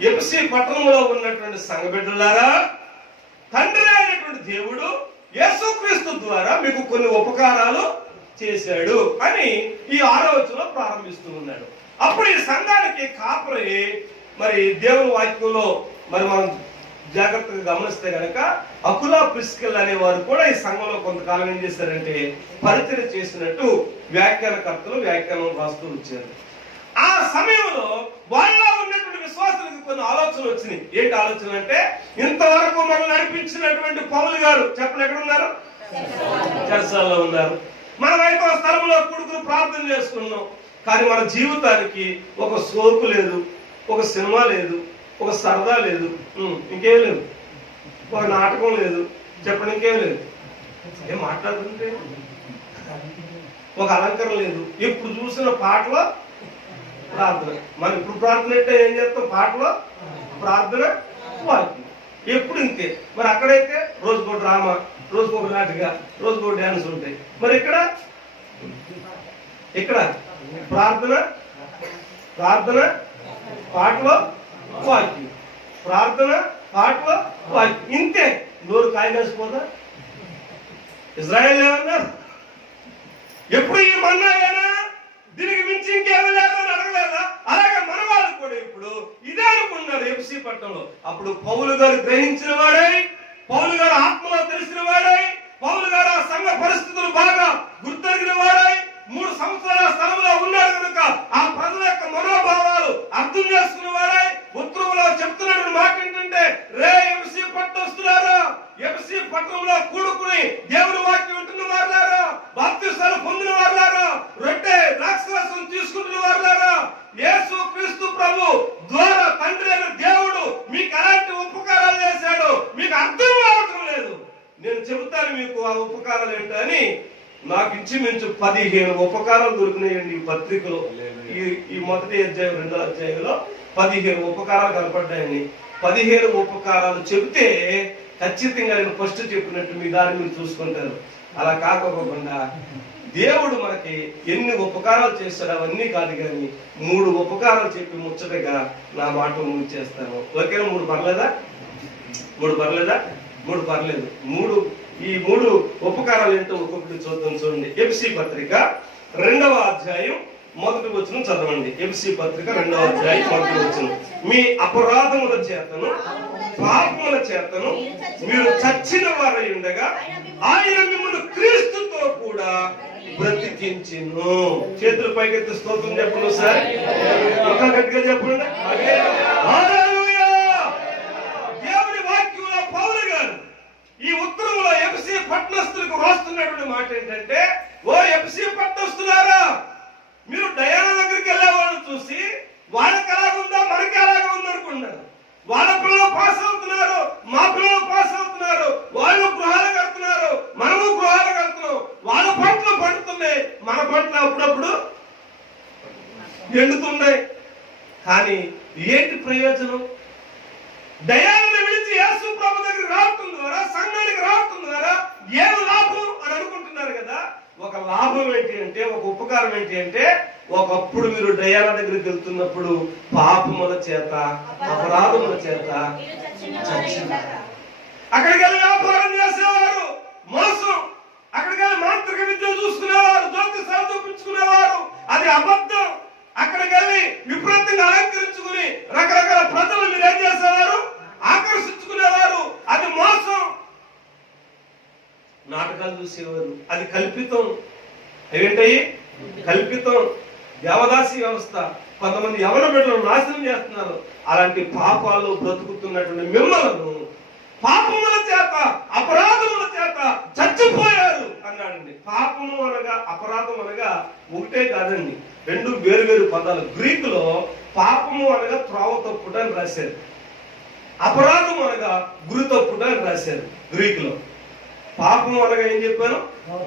ఎఫెసీ పట్టణంలో ఉన్నటువంటి సంఘ బిడ్డలారా, తండ్రి అయినటువంటి దేవుడు యేసుక్రీస్తు ద్వారా మీకు కొన్ని ఉపకారాలు చేశాడు అని ఈ 6వ వచనంలో ప్రారంభిస్తూ ఉన్నాడు. అప్పుడు ఈ సంఘానికి కాపరి మరి దేవుని వాక్యంలో మరి మనం జాగ్రత్తగా గమనిస్తే గనక అకులా ప్రిస్కిల్ అనే వారు కూడా ఈ సంఘంలో కొంతకాలం ఏం చేశారంటే పరిచయం చేసినట్టు వ్యాఖ్యానకర్తలు వ్యాఖ్యానం రాస్తూ వచ్చారు. ఆ సమయంలో వాళ్ళలో ఉన్నటువంటి విశ్వాసాలకు కొన్ని ఆలోచనలు వచ్చినాయి. ఏంటి ఆలోచన అంటే, ఇంతవరకు మనం నడిపించినటువంటి పౌలు గారు చెప్పండి ఎక్కడ ఉన్నారు? చెరసాల్లో ఉన్నారు. మనమైతే ఒక స్థలంలో కూడుకుని ప్రార్థన చేసుకున్నాం. కానీ మన జీవితానికి ఒక సోపు లేదు, ఒక సినిమా లేదు, ఒక సరదా లేదు, ఇంకేం లేదు, ఒక నాటకం లేదు, చెప్పండి ఇంకేం లేదు. ఏం మాట్లాడుతుంటే ఒక అలంకరణ లేదు. ఎప్పుడు చూసిన పాటలో ప్రార్థన. మనం ఇప్పుడు ప్రార్థన అంటే ఏం చేస్తాం? పాటలో ప్రార్థన, వాక్యం. ఎప్పుడు ఇంతే. మరి అక్కడైతే రోజుకో డ్రామా, రోజుకో నాటిక, రోజుకో డ్యాన్స్ ఉంటాయి. మరి ఇక్కడ ప్రార్థన, పాటలో వాక్యం, ప్రార్థన, పాటలో వాక్యం. ఇంతే. నోరు కాయగాసిపోదా? ఇజ్రాయేల్ ఏమన్నారు? ఎప్పుడు ఈ మన్నాయేనా, దీనికి మించి ఇంకేమీ లేదని అడగలేదా? అలాగే మన వాళ్ళు కూడా ఇప్పుడు ఇదే అనుకున్నారు ఎఫెసీ పట్టణంలో. అప్పుడు పౌలు గారు గ్రహించిన వాడై, పౌలు గారు ఆత్మలో తెలిసిన వాడై, పౌలు గారు ఆ సంఘ పరిస్థితులు బాగా గుర్తెరిగిన వాడై 3 సంవత్సరాల స్థలంలో ఉన్నాడు కనుక ఆ ప్రజల యొక్క మనోభావాలు అర్థం చేసుకున్న వాడై ఉత్తరంలో చెప్తున్న మాట ఏంటంటే, రే ఎఫెసీ పట్టణస్తులారా, ఎఫెసీ పట్టణంలో కూడుకుని దేవుని వాక్యం వింటున్న వారులారా, బాప్తిసాలు పొందిన వారులారా, రొట్టె ద్రాక్షరసం తీసుకుంటున్న వారులారా, యేసు క్రీస్తు ప్రభు ద్వారా తండ్రి అయిన దేవుడు మీకు ఎలాంటి ఉపకారాలు చేశాడో మీకు అర్థం అవటం లేదు. నేను చెబుతాను మీకు ఆ ఉపకారాలు ఏంటో అని. నాకు ఇంచుమించు 15 ఉపకారాలు దొరికినాయండి ఈ పత్రికలో. ఈ మొదటి అధ్యాయం 2వ అధ్యాయంలో 15 ఉపకారాలు కనపడ్డాయండి. 15 ఉపకారాలు చెబితే ఖచ్చితంగా నేను ఫస్ట్ చెప్పినట్టు మీ దారి మీరు చూసుకుంటారు. అలా కాకపోకుండా దేవుడు మనకి ఎన్ని ఉపకారాలు చేస్తాడు అవన్నీ కాదు కానీ 3 ఉపకారాలు చెప్పి ముచ్చటగా నా మాట ముగిచేస్తాను. ఓకేనా? 3 పర్లేదా? 3 పర్లేదా? 3 పర్లేదు. ఈ 3 ఉపకారాలు ఏంటో ఒక్కొక్కటి చూద్దాం. చూడండి. ఎఫెసీ పత్రిక 2వ అధ్యాయం 1వ వచనం చదవండి. ఎఫెసీ పత్రిక 2వ అధ్యాయం 1వ వచనం. మీ అపరాధముల చేతను పాపముల చేతను మీరు చచ్చిన వారై ఉండగా ఆయన మిమ్మల్ని క్రీస్తుతో కూడా బ్రతికించును. చేతుల పైకెత్తి స్తోత్రం చెప్పండి సార్. ఇంకా గట్టిగా చెప్పండి. హల్లెలూయా. దేవుని వాక్యంలో పౌలు గారు ఈ ఉత్తరంలో ఎఫెసీ పట్టణస్తులకు రాస్తున్నటువంటి మాట ఏంటంటే, ఓ ఎఫెసీ పట్టణస్తులారా, మీరు డయానా దగ్గరికి వెళ్ళే వాళ్ళని చూసి వాళ్ళకి ఎలాగుందో మనకి ఎలాగ ఉందనుకున్నారు. వాళ్ళ పిల్లలు పాస్ అవుతున్నారు, మా పిల్లలు పాస్ అవుతున్నారు, వాళ్ళు గృహాలు కడుతున్నారు, మనము గృహాలు కడుతున్నాం, వాళ్ళ పంటలు పండుతున్నాయి, మన పంటలు అప్పుడప్పుడు ఎండుతున్నాయి. కానీ ఏంటి ప్రయోజనం? దయాలను విడిచి యేసు ప్రభు దగ్గరికి రావటం ద్వారా, సంఘానికి రావటం ద్వారా ఏం లాభం అని అనుకుంటున్నారు కదా. ఒక లాభం ఏంటి అంటే, ఒక ఉపకారం ఏంటి అంటే, ఒకప్పుడు మీరు దయాల దగ్గరికి వెళ్తున్నప్పుడు పాపముల చేత అపరాధముల చేత చచ్చినారు. అక్కడికి వెళ్ళి వ్యాపారం చేసేవారు, మోసం. అక్కడికి వెళ్ళి మాంత్రిక విద్య చూసుకునేవారు, జ్యోతిషాలు చూపించుకునేవారు, అది అబద్ధం. అక్కడికి వెళ్ళి విపరీతంగా అలంకరించుకుని రకరకాల ప్రజలు మీరు ఏం చేసేవారు? ఆకర్షించుకునేవారు, అది మోసం. నాటకాలు చూసేవారు, అది కల్పితం. ఏంటయ్యి? కల్పితం. దేవదాసి వ్యవస్థ, కొంతమంది యవన బిడ్డలను నాశనం చేస్తున్నారు. అలాంటి పాపాలు బ్రతుకుతున్నటువంటి మిమ్మల్ని పాపముల చేత అపరాధముల చేత చచ్చిపోయారు అన్నాడండి. పాపము అనగా అపరాధం అనగా ఒకటే కాదండి, రెండు వేరు వేరు పదాలు. గ్రీకులో పాపము అనగా త్రోవ తప్పుట అని రాశారు, అపరాధం అనగా గురి తప్పుట అని రాశారు గ్రీకులో. పాపము అనగా ఏం చెప్పాను?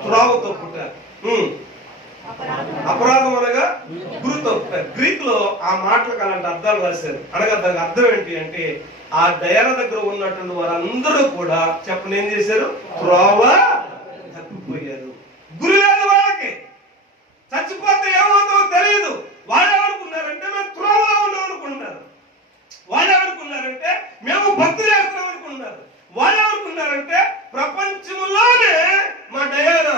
త్రోవ తప్పుట. అపరాధం అనగా గురి తప్పుట. గ్రీక్ లో ఆ మాటలకు అలాంటి అర్థాలు రాశారు. అనగా దానికి అర్థం ఏంటి అంటే, ఆ డయానా దగ్గర ఉన్నటువంటి వారందరూ కూడా చెప్పని ఏం చేశారు? త్రోవ తప్పిపోయారు. గురి లేదు వాళ్ళకి, చచ్చిపోతే ఏమవుతుందో తెలియదు. వాళ్ళు ఏమనుకున్నారంటే మేము త్రోవలో ఉన్నాం అనుకున్నారు. వాళ్ళు ఏమనుకున్నారంటే మేము భక్తి చేస్తాం అనుకున్నారు. వాళ్ళు ఏమనుకున్నారంటే ప్రపంచంలోనే మా డయానా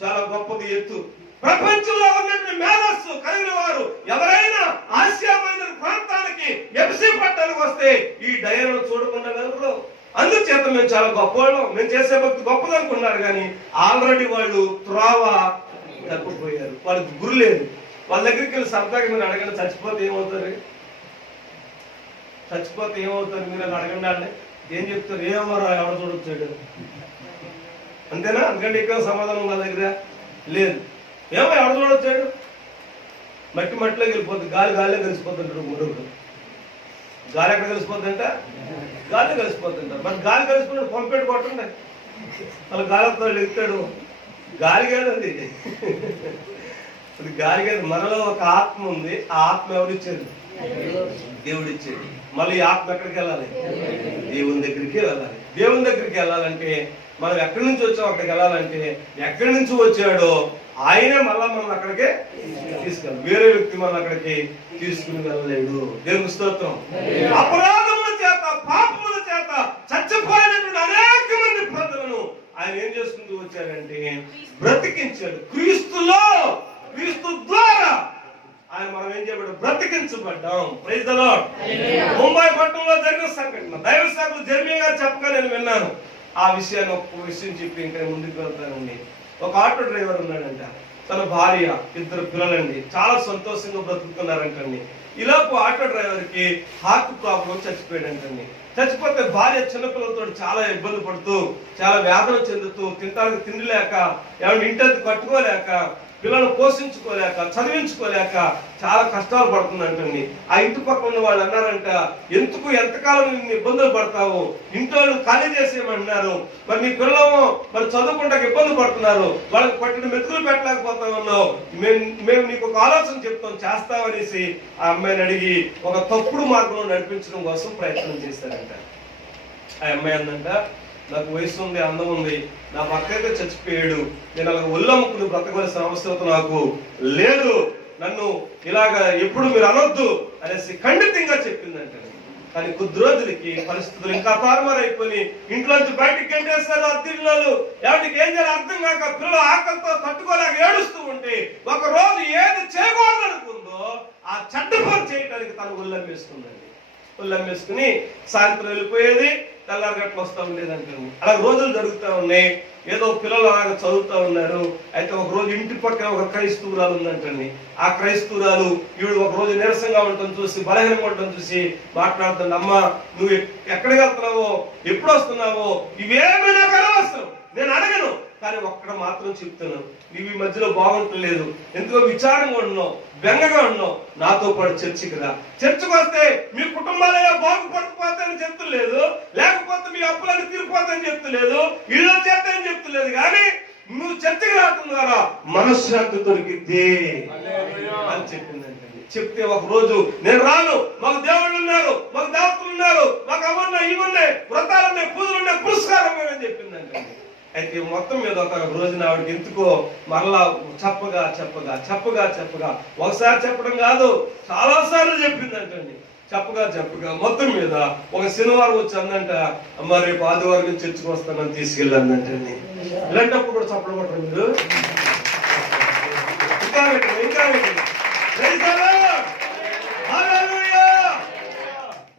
చాలా గొప్పది ఎత్తు. ప్రపంచంలో ఉన్నటువంటి మేధస్సు కలిగిన వారు ఎవరైనా ఆసియా మైనర్ ప్రాంతానికి ఎఫ్సి పట్టణానికి వస్తే ఈ డయానాను చూడకుండా వెళ్ళరు. అందుచేత మేము చాలా గొప్పవాళ్ళం, మేము చేసే భక్తి గొప్పది అనుకున్నారు. కానీ ఆల్రెడీ వాళ్ళు త్రోవ తప్పిపోయారు. వాళ్ళకి గురి లేదు. వాళ్ళ దగ్గరికి వెళ్ళి సరదాగా మీరు అడగండి, చచ్చిపోతే ఏమవుతారు? చచ్చిపోతే ఏమవుతారు మీరు అని అడగండి. అంటే ఏం చెప్తారు? ఏమరా ఎవడ చూడొచ్చాడు అంతేనా? అందుకంటే ఎక్కువ సమాధానం వాళ్ళ దగ్గర లేదు. ఏమో ఎవడ చూడొచ్చాడు? మట్టి మట్టిలోకి వెళ్ళిపోతుంది, గాలి గాలిలో కలిసిపోతుంటాడు. మురుగుడు గాలి ఎక్కడ కలిసిపోతుందంట? గాలి కలిసిపోతుంటారు. మరి గాలి కలిసిపోతాడు, పంపేడు కొట్టండి, వాళ్ళ గాలితో ఎగుతాడు. గాలి కాదు అది, అది గాలి కాదు. మనలో ఒక ఆత్మ ఉంది. ఆ ఆత్మ ఎవరిచ్చారు? దేవుడు ఇచ్చాడు. మళ్ళీ ఆత్మ ఎక్కడికి వెళ్ళాలి? దేవుని దగ్గరికి వెళ్ళాలి. దేవుని దగ్గరికి వెళ్ళాలంటే మనం ఎక్కడి నుంచి వచ్చాం అక్కడికి వెళ్ళాలంటే, ఎక్కడి నుంచి వచ్చాడో ఆయనే మళ్ళా మనం అక్కడికే తీసుకెళ్ళాలి. వేరే వ్యక్తి మనం అక్కడికి తీసుకుని వెళ్ళలేడు. దేవుని స్తోత్రం. అపరాధముల చేత పాపముల చేత చచ్చిపోయినటువంటి అనేక మంది ప్రజలను ఆయన ఏం చేసుకుంటూ వచ్చాడంటే బ్రతికించాడు. క్రీస్తులో, క్రీస్తు ద్వారా ఆయన మనం ఏం చేయబడ్డాం? బ్రతికించబడ్డాం. Praise the lord. ముంబై పట్టణంలో జరిగిన సంఘటన దైవ సేవకులు జెర్మీయా గారు చెప్పగా నేను విన్నాను. ఆ విషయాన్ని ఒక్క విషయం చెప్పి ఇంకా ముందుకు వెళ్తానండి. ఒక ఆటో డ్రైవర్ ఉన్నాడంట, తన భార్య, ఇద్దరు పిల్లలండి, చాలా సంతోషంగా బ్రతుకుతున్నారంటండి. ఇలాపు ఆటో డ్రైవర్ కి హార్ట్ ప్రాబ్లం, చచ్చిపోయాడంటండి. చచ్చిపోతే భార్య చిన్నపిల్లలతో చాలా ఇబ్బంది పడుతూ, చాలా వేదన చెందుతూ, తినడానికి తిండి లేక, ఏమైనా ఇంటి కట్టుకోలేక, పిల్లలను పోషించుకోలేక, చదివించుకోలేక చాలా కష్టాలు పడుతుందంటండి. ఆ ఇంటి పక్కన ఉన్న వాళ్ళు అన్నారంట, ఎందుకు ఎంతకాలం ఇబ్బందులు పడతావు? ఇంట్లో ఖాళీ చేసేయమంటున్నారు. మరి నీ పిల్లలు మరి చదువుకుంటాక ఇబ్బంది పడుతున్నారు, వాళ్ళకి పట్టిన మెతుకులు పెట్టలేకపోతా ఉన్నావు. మేము నీకు ఒక ఆలోచన చెప్తాం, చేస్తామనేసి ఆ అమ్మాయిని అడిగి ఒక తప్పుడు మార్గంలో నడిపించడం కోసం ప్రయత్నం చేశారంట. ఆ అమ్మాయి అందంట, నాకు వయసు ఉంది, అందం ఉంది, నా భర్త అయితే చచ్చిపోయాడు, నేను అలా ఒళ్ళమ్ముకుని బ్రతకవలసిన అవసరం నాకు లేదు, నన్ను ఇలాగ ఎప్పుడు మీరు అనొద్దు అనేసి ఖండితంగా చెప్పిందంట. కానీ కొద్ది రోజులకి పరిస్థితులు ఇంకా తారుమారైపోయి ఇంట్లోంచి బయటికి గంటేస్తారు. అద్దెళ్ళు ఎవరికి ఏం చేయాలి అర్థం కాక పిల్లలు ఆకలితో తట్టుకోలేక ఏడుస్తూ ఉంటే ఒక రోజు ఏది చేయకూడదనుకుందో ఆ చెడ్డ పని చేయడానికి తను ఒళ్ళమ్మేసుకుందండి. ఒళ్ళమ్మేసుకుని సాయంత్రం వెళ్ళిపోయేది, తెల్లారగట్లు వస్తూ ఉండేదంటే. అలా రోజులు జరుగుతూ ఉన్నాయి. ఏదో పిల్లలు అలాగా చదువుతూ ఉన్నారు. అయితే ఒక రోజు ఇంటి పక్కన ఒక క్రైస్తవురాలు ఉందంటండి. ఆ క్రైస్తవురాలు ఈవిడ ఒక రోజు నీరసంగా ఉండటం చూసి, బలహీనంగా ఉండటం చూసి మాట్లాడుతుంది, అమ్మా నువ్వు ఎక్కడికి వెళ్తున్నావో, ఎప్పుడు వస్తున్నావో ఇవేమీ నాకు అనవసరం, నేను అడగను, కానీ ఒక్కడ మాత్రం చెప్తున్నాను, నీవు ఈ మధ్యలో బాగుంటలేదు, ఎందుకో విచారంగా ఉన్నావు, బెంగగా ఉన్నావు, నాతో పాటు చర్చికి రా. చర్చికి వస్తే మీ కుటుంబాలే బాగుపడిపోతాయని చెప్తలేదు, లేకపోతే మీ అప్పులన్నీ తీరిపోతాయని చెప్తలేదు, ఇల్లు చేస్తాయని చెప్తలేదు, కానీ నువ్వు చర్చికి రావడం ద్వారా మనశ్శాంతి దొరికిద్ది అని చెప్పిందంటే. చెప్తే ఒక రోజు నేను రాను, మాకు దేవుళ్ళు ఉన్నారు, మాకు దేవతలు ఉన్నారు, మాకు అవన్నీ ఇవన్నీ వ్రతాలున్నాయి, పూజలున్నాయి, పురస్కారం అని చెప్పిందంటే. అయితే మొత్తం మీద ఒక రోజున ఆవిడకి ఎందుకో మరలా చెప్పగా చెప్పగా చెప్పగా చెప్పగా, ఒకసారి చెప్పడం కాదు చాలా సార్లు చెప్పిందంటండి. చెప్పగా చెప్పగా మొత్తం మీద ఒక శనివారం వచ్చి అందంట, అమ్మ రేపు ఆదివారం చర్చకు వస్తానని తీసుకెళ్ళందంటండి. ఇలాంటప్పుడు కూడా చెప్పడం కొట్టరు మీరు. ఇంకా ఇంకా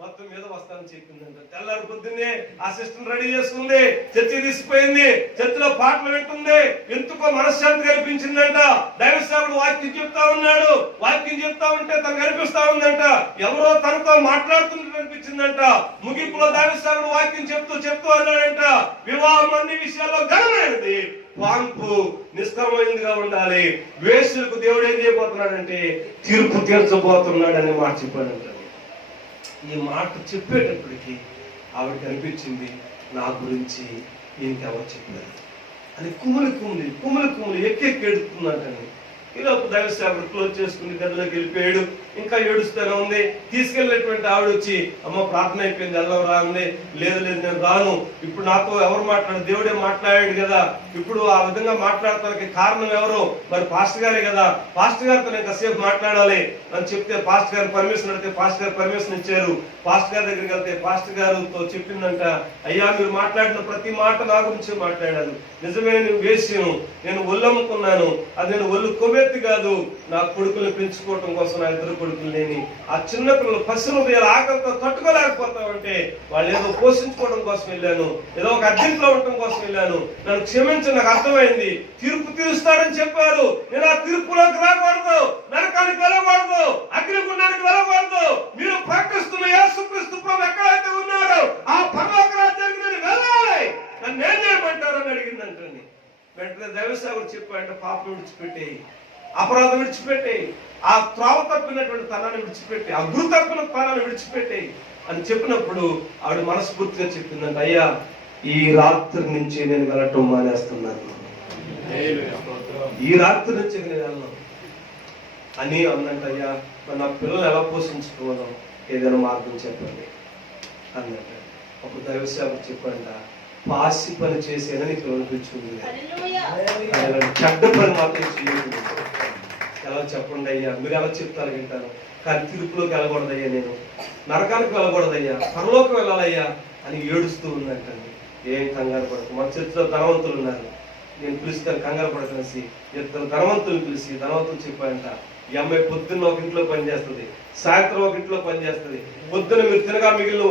మొత్తం మీద వస్తానని చెప్పిందంట. తెల్లారి పొద్దున్నే ఆ సిస్టర్ రెడీ చేసుకుంది, చర్చి తీసిపోయింది, చర్చిలో పాటలు వింటుంది. ఎందుకో మనశ్శాంతి కల్పించిందంట. దైవ సేవకుడు వాక్యం చెప్తా ఉన్నాడు, వాక్యం చెప్తా ఉంటే తను కనిపిస్తా ఉందంట, ఎవరో తనతో మాట్లాడుతున్నట్టు అనిపించిందంట. ముగింపులో దైవ సేవకుడు వాక్యం చెప్తూ అన్నాడంట, వివాహం అన్ని విషయాల్లో ఘనమైనది, వాంపు నిష్కర్మైనదిగా ఉండాలి. వేసులకు దేవుడు ఏం చేయబోతున్నాడంటే తీర్పు తీర్చబోతున్నాడని మాట చెప్పాడంట. ఈ మాట చెప్పేటప్పటికి ఆవిడకి అనిపించింది, నా గురించి ఇంకెవరు చెప్పారు అని కుమిలి ఎక్కి ఎడుతుందంటండి. ఈలోపు దైవ సేవకుడు క్లోజ్ చేసుకుని గదిలోకి వెళ్ళిపోయాడు. ఇంకా ఏడుస్తూనే ఉంది. తీసుకెళ్ళినటువంటి ఆవిడ వచ్చి, అమ్మ ప్రార్థన అయిపోయింది, వెళ్ళవు రా ఉంది. లేదు నేను రాను, ఇప్పుడు నాతో ఎవరు మాట్లాడు, దేవుడే మాట్లాడాడు కదా, ఇప్పుడు ఆ విధంగా మాట్లాడటానికి కారణం ఎవరు, మరి పాస్టర్ గారే కదా, పాస్టర్ గారితో నేను కాసేపు మాట్లాడాలి అని చెప్తే పాస్టర్ గారు పర్మిషన్ అడిగితే పాస్టర్ గారు పర్మిషన్ ఇచ్చారు. పాస్టర్ గారి దగ్గరికి వెళ్తే పాస్టర్ గారితో చెప్పిందంట, అయ్యా మీరు మాట్లాడిన ప్రతి మాట నా గురించి మాట్లాడారు, నిజమే నువ్వు వేసాను, నేను ఒళ్ళమ్ముకున్నాను, అది నేను ఒళ్ళు కొవ్వెత్తి కాదు, నా కొడుకుల్ని పెంచుకోవటం కోసం, నా ఇద్దరు కొడుకులు లేని ఆ చిన్న పిల్లలు పసిహృదయాల ఆకలితో తట్టుకోలేకపోతామంటే వాళ్ళు ఏదో పోషించుకోవడం కోసం వెళ్ళాను, ఏదో ఒక అర్జెంట్లో ఉండటం కోసం వెళ్ళాను, నన్ను క్షమించి నాకు అర్థమైంది, తీర్పు తీరుస్తాడని చెప్పారు, నేను ఆ తీర్పులోకి రాకూడదు, నరకానికి వెళ్ళకూడదు, అగ్నిగుండానికి వెళ్ళకూడదు, మీరు ప్రకటిస్తున్న యేసుక్రీస్తు ప్రభువు ఎక్కడైతే ఉన్నారో ఆ పరలోక రాజ్యానికి నేను వెళ్ళాలి, నన్ను ఏం చేయమంటారు అని అడిగిందంటండి. వెంటనే దైవ సేవకుడు చెప్పాడంటే, పాపం విడిచిపెట్టేయి, అపరాధం విడిచిపెట్టేయి, ఆ త్రోవ తప్పినటువంటి తనాన్ని విడిచిపెట్టి, ఆ గురు తప్పిన తనాన్ని విడిచిపెట్టేయి అని చెప్పినప్పుడు ఆవిడ మనస్ఫూర్తిగా చెప్పిందంట, అయ్యా ఈ రాత్రి నుంచి నేను వెళ్ళటం మానేస్తున్నాను, ఈ రాత్రి నుంచి నేను వెళ్ళను అని అన్నంట. అయ్యా నా పిల్లలు ఎలా పోషించుకోవడం, ఏదైనా మార్గం చెప్పండి అన్నట్టు. అప్పుడు దైవ సేవకుడు చెప్పంట, పాసి పని చేసేనా నీకు అనిపించుకుంది, చెడ్డ పని మాత్రం చేయదు. ఎలా చెప్పండి అయ్యా, మీరు ఎలా చెప్తారు వింటాను, కానీ తీర్పులోకి వెళ్ళకూడదయ్యా, నేను నరకానికి వెళ్ళకూడదయ్యా, పరలోకి వెళ్ళాలయ్యా అని ఏడుస్తూ ఉందంటండి. ఏం కంగారు పడకు, మన చర్చలో ధనవంతులు ఉన్నారు, నేను పిలుస్తాను, కంగారు పడకనేసి ఇద్దరు ధనవంతులు పిలిచి ధనవంతులు చెప్పాడంట, ఈ అమ్మాయి పొద్దున్న ఒక ఇంట్లో పనిచేస్తుంది, సాయంత్రం ఒక ఇంట్లో పనిచేస్తుంది, పొద్దున్న మీరు తినగా మిగిలిన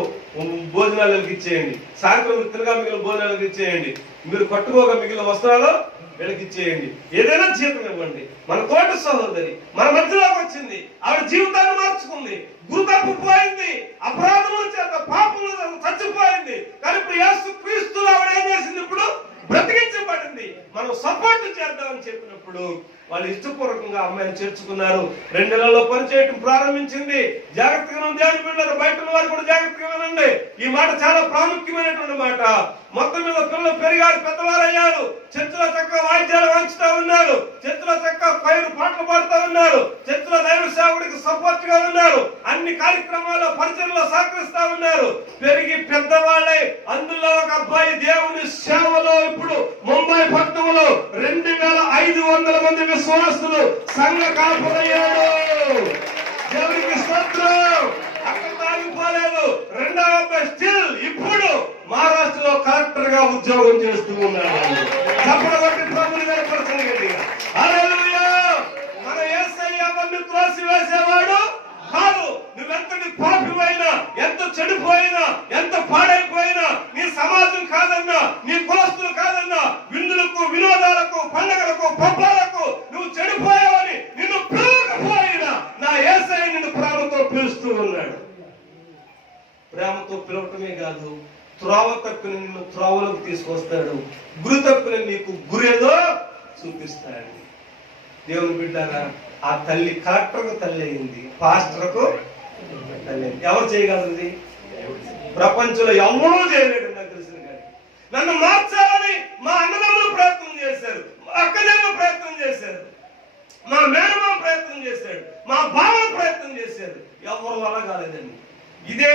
భోజనాలకు ఇచ్చేయండి, సాయంత్రం మీరు తినగా మిగిలిన భోజనాలకు ఇచ్చేయండి, మీరు కట్టుకోగా మిగిలిన వస్త్రాలు వీళ్ళకి ఇచ్చేయండి, ఏదైనా జీతం ఇవ్వండి. మన తోట సహోదరి మన మధ్యలోకి వచ్చింది, ఆవిడ జీవితాన్ని మార్చుకుంది, గురు తప్పిపోయింది, అపరాధముల చేత పాపముల చేత చచ్చిపోయింది, కానీ ఇప్పుడు యేసుక్రీస్తులో ఆవిడ ఏం చేసింది, ఇప్పుడు బ్రతికించబడింది, మనం సపోర్ట్ చేద్దామని చెప్పినప్పుడు వాళ్ళు ఇష్టపూర్వకంగా అమ్మాయిని చేర్చుకున్నారు. 2 నెలల్లో పనిచేయటం ప్రారంభించింది. జాగ్రత్తగా ధ్యానం పెట్టారు, బయట వారు కూడా జాగ్రత్తగా వినండి, ఈ మాట చాలా ప్రాముఖ్యమైనటువంటి మాట. మొత్తం మీద పిల్లలు పెరిగారు, పెద్దవారు అయ్యారు, చర్చిలో చక్కగా వాయిద్యాలు వాయించుతా ఉన్నారు, చర్చిలో చక్కగా పైరు పాటలు పాడుతూ ఉన్నారు, చర్చిలో దైవ సేవకుడికి సపోర్ట్ గా ఉన్నారు, అన్ని కార్యక్రమాల్లో పరిచయంలో సహకరిస్తా ఉన్నారు, పెరిగి పెద్దవాళ్ళై అందులో ఒక అబ్బాయి దేవుని సేవలో ఇప్పుడు ముంబై పట్టణంలో 2500 మంది విశ్వాసులు సంఘ కాపురయ్యాడు. దేవునికి స్తోత్రం. అక్కడ తాగిపోలేదు. రెండవ అబ్బాయి స్టిల్ ఇప్పుడు మహారాష్ట్రలో కలెక్టర్ గా ఉద్యోగం చేస్తూ ఉన్నాడు. చెప్పబట్టి ప్రభుని కనపరచగలిగా. హల్లెలూయా. మన యేసయ్య అవన్నీ త్రోసి వేసేవాడు కాదు. నువ్వెంతటి పాపివైనా, ఎంత చెడిపోయినా, ఎంత పాడైపోయినా, నీ సమాజం కాదన్నా, నీ కులస్తులు కాదన్నా, విందులకు, వినోదాలకు, పండుగలకు, పబ్బాలకు నువ్వు చెడిపోయావని నిన్ను పిలవకపోయినా నా యేసయ్య నిన్ను ప్రేమతో పిలుస్తూ ఉన్నాడు. ప్రేమతో పిలవటమే కాదు, త్రోవ తప్పిన నిన్ను త్రోవలోకి తీసుకొస్తాడు, గురి తప్పిన నీకు గురేదో చూపిస్తాడు. దేవుని బిడ్డారా, ఆ తల్లి కలెక్టర్కు తల్లి అయింది, పాస్టర్కు తల్లి అయింది. ఎవరు చేయగలరు? ప్రపంచంలో ఎవరూ చేయలేడు. నాకు తెలిసిన కానీ నన్ను మార్చాలని మా అన్నదమ్ములు ప్రయత్నం చేశారు, మా అక్కజనులు ప్రయత్నం చేశారు, మా మేనమామ ప్రయత్నం చేశాడు, మా బావలు ప్రయత్నం చేశారు, ఎవరు వల్ల కాలేదండి. ఇదే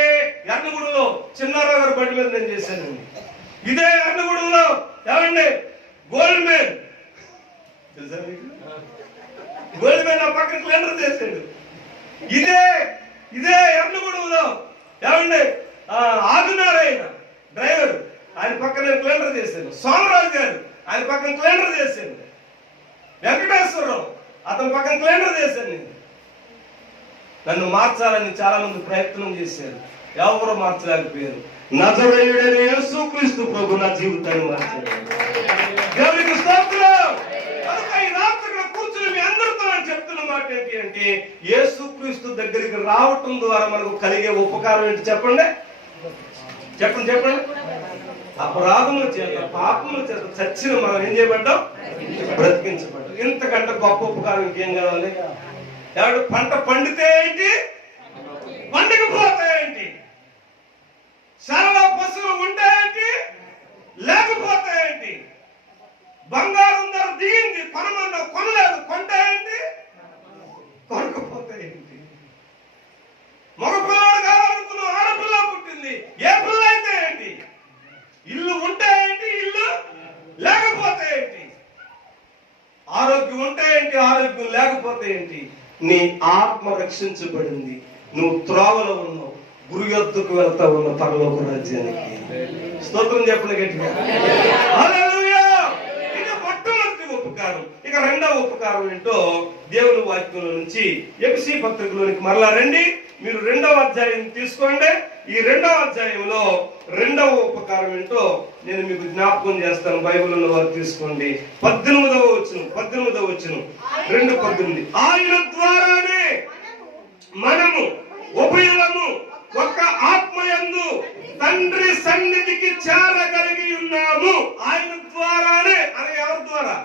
ఎర్నగూడలో చిన్నారావు గారి బండి మీద నేను చేశానండి. ఇదే ఎర్నగూడలో ఏమండి గోల్డ్ మ్యాన్ తెలుసా మీకు? గోల్డ్ మ్యాన్ నా పక్కన క్లీనర్ చేశాడు. ఇదే ఎర్నగూడలో ఏమండి ఆదినారాయణ డ్రైవర్, ఆయన పక్కన క్లీనర్ చేశాను. సోమరాజు గారు ఆయన పక్కన క్లీనర్ చేశాను. వెంకటేశ్వరరావు అతని పక్కన క్లీనర్ చేశాను. నేను నన్ను మార్చాలని చాలా మంది ప్రయత్నం చేశారు, ఎవరు మార్చలేకపోయారు. నజరేయుడైన యేసుక్రీస్తు ప్రభు నా జీవితాన్ని మార్చాడు. దేవునికి స్తోత్రం. కనుక ఈ రాత్రి ఇక్కడ కూర్చుని మీ అందరితో చెప్తున్న మాట ఏంటి అంటే, యేసుక్రీస్తు దగ్గరికి రావటం ద్వారా మనకు కలిగే ఉపకారం ఏంటి చెప్పండి. చెప్పండి చెప్పండి. అపరాధముల చేత, పాపముల చేత చచ్చిన మనం ఏం చేయబడ్డాం? బ్రతికించబడ్డాం. ఇంతకంటే గొప్ప ఉపకారం ఇంకేం కావాలి? ఎవడు పంట పండితే ఏంటి, పండకపోతాయేంటి? సరళ పశువులు ఉంటాయేంటి, లేకపోతాయేంటి? బంగారం ధర దిగింది, కొనమన్నా కొనలేదు, కొంటాయేంటి, కొనకపోతాయేంటి? మగ పిల్లడు కావాలనుకున్న ఆడపిల్ల పుట్టింది, ఏ పిల్ల అయితే ఏంటి? ఇల్లు ఉంటే ఏంటి, ఇల్లు లేకపోతే ఏంటి? ఆరోగ్యం ఉంటే ఏంటి, ఆరోగ్యం లేకపోతే ఏంటి? నీ ఆత్మ రక్షించబడింది, నువ్వు త్రోవలో ఉన్నావు, గురు యొద్దకు వెళ్తా ఉన్న పరలోక రాజ్యానికి. స్తోత్రం చెప్పండి గట్టిగా. హల్లెలూయా. ఇది మొట్టమొదటి ఉపకారం. ఇక రెండవ ఉపకారం ఏంటో దేవుని వాక్యంలో నుంచి ఎఫెసీ పత్రికలోనికి మరలా రండి. మీరు 2వ అధ్యాయం తీసుకోండి. ఈ 2వ అధ్యాయంలో రెండవ ఉపకారం ఏంటో నేను మీకు జ్ఞాపకం చేస్తాను. బైబిల్ ఉన్న వారు తీసుకోండి. 18వ వచనం 2:18. ఆయన ద్వారానే మనము ఉభయులము ఒక ఆత్మయందు తండ్రి సన్నిధికి చేరగలిగి ఉన్నాము. ఆయన ద్వారానే అని ఎవరి ద్వారా?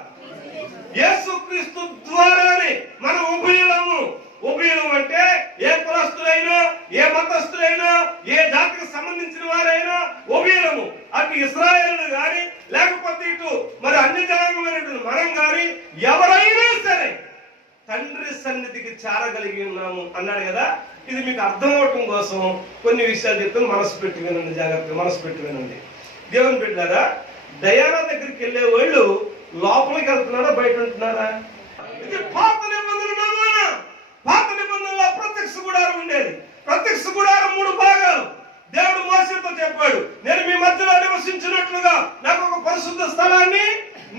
యేసుక్రీస్తు ద్వారానే మనం ఉభయులము. ఉభయులం అంటే ఏ కులస్తులైనా, ఏ మతస్థులైనా, ఏ జాతికి సంబంధించిన వారైనా ఉభయులము. అటు ఇశ్రాయేలు గాని, లేకపోతే ఇటు మరి అన్ని జనాంగమైనటువంటి మనం గాని, ఎవరైనా సరే తండ్రి సన్నిధికి చేరగలిగి ఉన్నాము అన్నాడు కదా. ఇది మీకు అర్థం అవటం కోసం కొన్ని విషయాలు చెప్తాను. మనసు పెట్టి వినండి, జాగ్రత్తగా మనసు పెట్టి వినండి. దేవుని బిడ్డలారా, డయానా దగ్గరికి వెళ్ళే వాళ్ళు లోపలికి వెళ్తున్నారా, బయట ఉంటున్నారా? ఇది పాత నిబంధన నమూనా. పాత నిబంధనలో ప్రత్యక్ష గుడారం ఉండేది. ప్రత్యక్ష గుడారం 3 భాగాలు. దేవుడు మోషేతో చెప్పాడు, నేను మీ మధ్యలో నివసించినట్లుగా నాకు ఒక పరిశుద్ధ స్థలాన్ని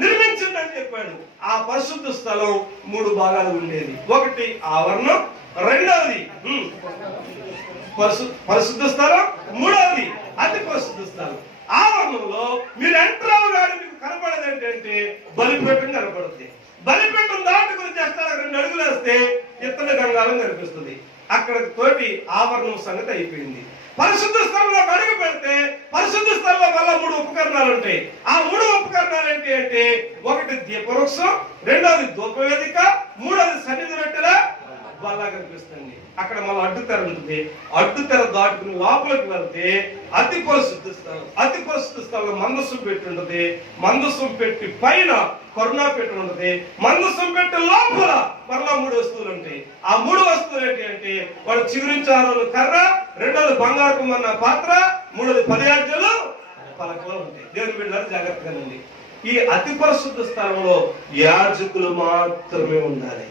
నిర్మించండి అని చెప్పాడు. ఆ పరిశుద్ధ స్థలం 3 భాగాలు ఉండేది. ఒకటి ఆవరణం, రెండవది పరిశుద్ధ స్థలం, మూడవది అతి పరిశుద్ధ స్థలం. ఆవరణంలో మీరు ఎంటర్ అవగానే మీకు కనపడేది ఏంటంటే బలిపీఠం కనపడుతుంది. బలిపీఠం దాటుకుని చేస్తారు 2 అడుగులు వేస్తే ఇత్తడి గంగాలం కనిపిస్తుంది. అక్కడ తోటి ఆవరణం సంగతి అయిపోయింది. పరిశుద్ధ స్థలంలో అడుగు పెడితే పరిశుద్ధ స్థలంలో మళ్ళా 3 ఉపకరణాలు ఉంటాయి. ఆ 3 ఉపకరణాలు ఏంటి అంటే, ఒకటి దీపవృక్షం, రెండవది ధూపవేదిక, మూడవది సన్నిధి రొట్టెల బల్ల కనిపిస్తుంది. అక్కడ మళ్ళీ అడ్డుతెర ఉంటుంది. అడ్డుతెర దాటుకుని లోపలికి వెళ్తే అతి పరిశుద్ధ స్థలం. అతి పరిశుద్ధ స్థలంలో మందసం పెట్టి ఉంటుంది. మందసం పెట్టి పైన కరుణా పెట్టి ఉంటుంది. మందసం పెట్టి లోపల మరలా 3 వస్తువులు ఉంటాయి. ఆ 3 వస్తువులు ఏంటి అంటే, వాడు చిగురించారు కర్ర, రెండోది బంగారు మన్న పాత్ర, మూడోది 10 ఆజ్ఞలు పలకలు ఉంటాయి. దేవుని బిడ్డలారా జాగ్రత్తగానండి. ఈ అతి పరిశుద్ధ స్థలంలో యాజకులు మాత్రమే ఉండాలి.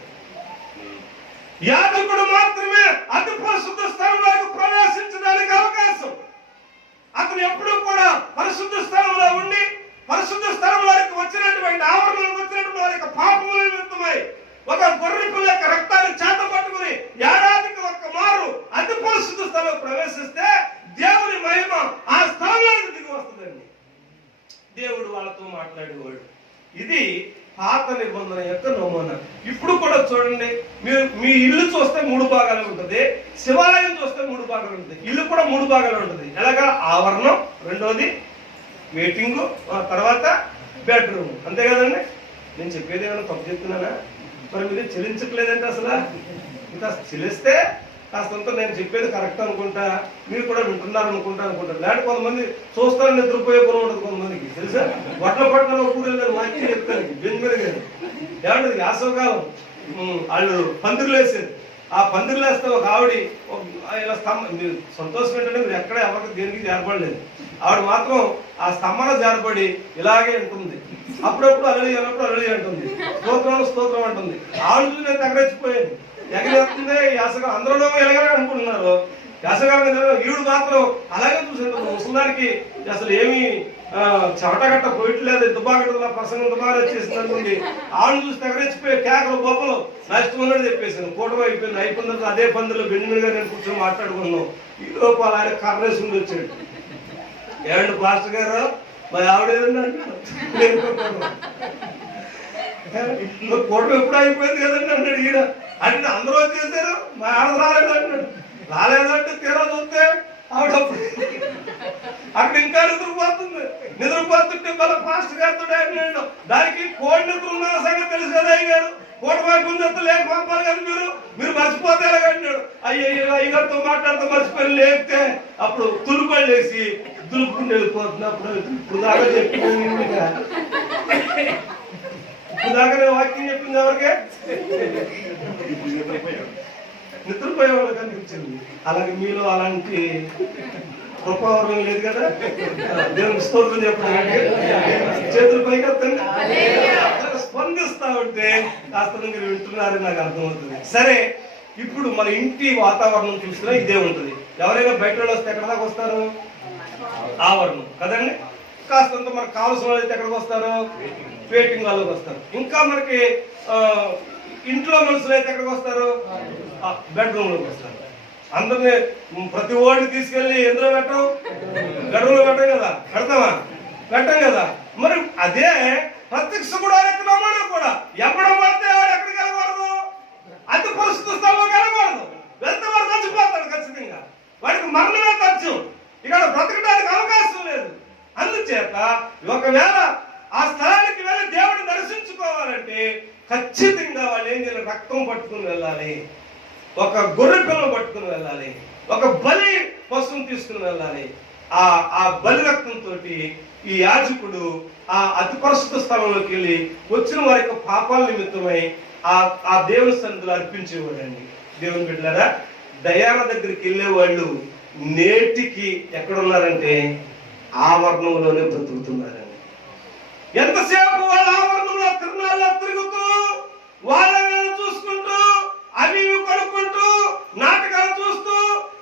యాజకుడు మాత్రమే అతి పరిశుద్ధ స్థలంలోకి ప్రవేశించడానికి అవకాశం. అతను ఎప్పుడూ కూడా పరిశుద్ధ స్థలంలో ఉండి, పరిశుద్ధ స్థలంలోకి వచ్చినటువంటి ఆవరణలోకి వచ్చినటువంటి వారి యొక్క పాపముల నిమిత్తమై ఒక గొర్రె పిల్ల యొక్క రక్తాన్ని చేత పట్టుకుని ఏడాదికి 1 మారు అతి పరిశుద్ధ స్థలం ప్రవేశిస్తే దేవుని మహిమ ఆ స్థలంలోకి దిగి వస్తుందండి. దేవుడు వాళ్ళతో మాట్లాడేవాడు. ఇది పాత నిబంధన యొక్క నమూనా. ఇప్పుడు కూడా చూడండి, మీరు మీ ఇల్లు చూస్తే 3 భాగాలు ఉంటుంది, శివాలయం చూస్తే 3 భాగాలు ఉంటుంది, ఇల్లు కూడా 3 భాగాలు ఉంటుంది. ఎలాగా? ఆవరణం, రెండోది వెయిటింగ్, తర్వాత బెడ్రూమ్. అంతే కదండి. నేను చెప్పేది ఏమైనా తప్పు చెప్తున్నానా? మరి మీరు చెల్లించట్లేదంటే అసలు ఇంకా చెల్లిస్తే కాస్తంత నేను చెప్పేది కరెక్ట్ అనుకుంటా, మీరు కూడా వింటున్నారు అనుకుంటారు. లేదంటే కొంతమంది చూస్తారని నిద్రపోయే గుణం ఉంటుంది కొంతమందికి, తెలుసా? వడ్ల పట్టణంలో కూరెళ్ళారు మాకే చెప్తాను బెంచ్ మీద కానీ ఏమంటది వేసవకాలం వాళ్ళు పందిరులు వేసేది. ఆ పందిరులు వేస్తే ఒక ఆవిడ ఇలా మీరు సంతోషం ఏంటంటే మీరు ఎక్కడ ఎవరికి దేనికి జారపడలేదు. ఆవిడ మాత్రం ఆ స్తంభన జారపడి ఇలాగే ఉంటుంది. అప్పుడప్పుడు అలలి అన్నప్పుడు అలలి అంటుంది, స్తోత్రం స్తోత్రం అంటుంది. ఆవిడ చూసి నేను తగ్గరెచ్చిపోయాను. ఎగరేస్తుంది యాసగా, అందరూ ఎలాగనే అనుకుంటున్నారు. యాసగారు ఈవిడ మాత్రం అలాగే చూసి ముసలిదానికి అసలు ఏమి చెమటగట్ట పోయట్లేదు, ఎంత బాగా ప్రసంగం ఎంత బాగా వచ్చేసింది అనుకోండి. ఆవును చూసి ఎగరెచ్చిపోయి కేకలు బొబ్బలు నష్టం ఉన్నది చెప్పేసాను. కూటమి అయిపోయిన తర్వాత అదే పందులో బెండిమిడిగా నేను కూర్చొని మాట్లాడుకున్నాం. ఈ లోపల ఆయన కర్రేసుకుని వచ్చాడు. ఏమండి పాస్టర్ గారు మా ఆవిడ ఏదన్నా కూటమి ఎప్పుడు అయిపోయింది కదండి అన్నాడు. ఈయన అంటే అందరూ వచ్చేసారు, మా ఆవిడ రాలేదు అంటాడు. రాలేదంటే తీరా చూస్తే ఆవిడ అక్కడ ఇంకా నిద్రపోతుంటే మళ్ళీ పాస్టర్ గారితో అన్నాడు. దానికి కోడి నిద్ర ఉన్న సంగతి తెలుసు కదా అయ్య గారు, కూటమి ముందు లేక పంపాలి కదా మీరు మర్చిపోతే ఎలాగంటాడు. అయ్యగారితో మాట్లాడుతూ మర్చిపోయి లేపితే అప్పుడు తులుపడి లేసి దులుపుకుని వెళ్ళిపోతున్నప్పుడు ఇప్పుడు దాకా చెప్పింది, ఇప్పుడు దాకా నేను వాక్యం చెప్పింది ఎవరికే నిద్రపోయే వాళ్ళకి అనిపించింది. అలాగే మీలో అలాంటి కృపావరం లేదు కదా, దేవునికి స్తోత్రం చెప్పడానికి చేతులు పైకి స్పందిస్తా ఉంటే కాస్త మీరు వింటున్నారని నాకు అర్థమవుతుంది. సరే, ఇప్పుడు మన ఇంటి వాతావరణం చూసినా ఇదే ఉంటుంది. ఎవరైనా బయట వాళ్ళు వస్తే ఎక్కడ దాకా వస్తారు? ఆవరణం కదండి. కాస్తంత మనకు కావాల్సిన వాళ్ళు అయితే ఎక్కడికి వస్తారు? వెయిటింగ్ హాల్లోకి వస్తారు. ఇంకా మనకి ఇంట్లో మనుషులు అయితే ఎక్కడికి వస్తారు? బెడ్రూమ్ లోకి వస్తారు. అందరినీ ప్రతి ఓడిని తీసుకెళ్లి ఎందులో పెట్టాం? బెడ్రూమ్ లో పెట్టాం కదా, పెట్టాం కదా. మరి అదే ప్రత్యక్ష కూడా కూడా ఎప్పుడు పడితే వాడు ఎక్కడికి వెళ్ళకూడదు, అతి పరిస్థితి స్థలంలోకి వెళ్ళకూడదు. వెళ్తే వాడు చచ్చిపోతాడు ఖచ్చితంగా, వాడికి మరణమే తథ్యం. ఇక్కడ బ్రతకడానికి అవకాశం లేదు. అందుచేత ఒకవేళ ఆ స్థలానికి వెళ్ళి దేవుడిని దర్శించుకోవాలంటే ఖచ్చితంగా వాళ్ళు ఏం చేయాలి? రక్తం పట్టుకుని వెళ్ళాలి, ఒక గొర్రె పిల్లను పట్టుకుని వెళ్ళాలి, ఒక బలి పశువును తీసుకుని వెళ్ళాలి. ఆ బలి రక్తంతో ఈ యాజకుడు ఆ అతి పరిశుద్ధ స్థలంలోకి వెళ్ళి వచ్చిన వారి యొక్క పాపాల నిమిత్తమై ఆ దేవుని సన్నిధిలో అర్పించేవాడండి. దేవుని బిడ్డలారా, దయాన దగ్గరికి వెళ్ళే వాళ్ళు నేటికి ఎక్కడున్నారంటే ఆవరణంలోనే బ్రతుకుతున్నారండి. ఎంతసేపు వాళ్ళ ఆవరణంలో తిరునాళ్ళలో తిరుగుతూ వాళ్ళని చూసుకుంటూ అవి కొనుక్కుంటూ నాటకాలు చూస్తూ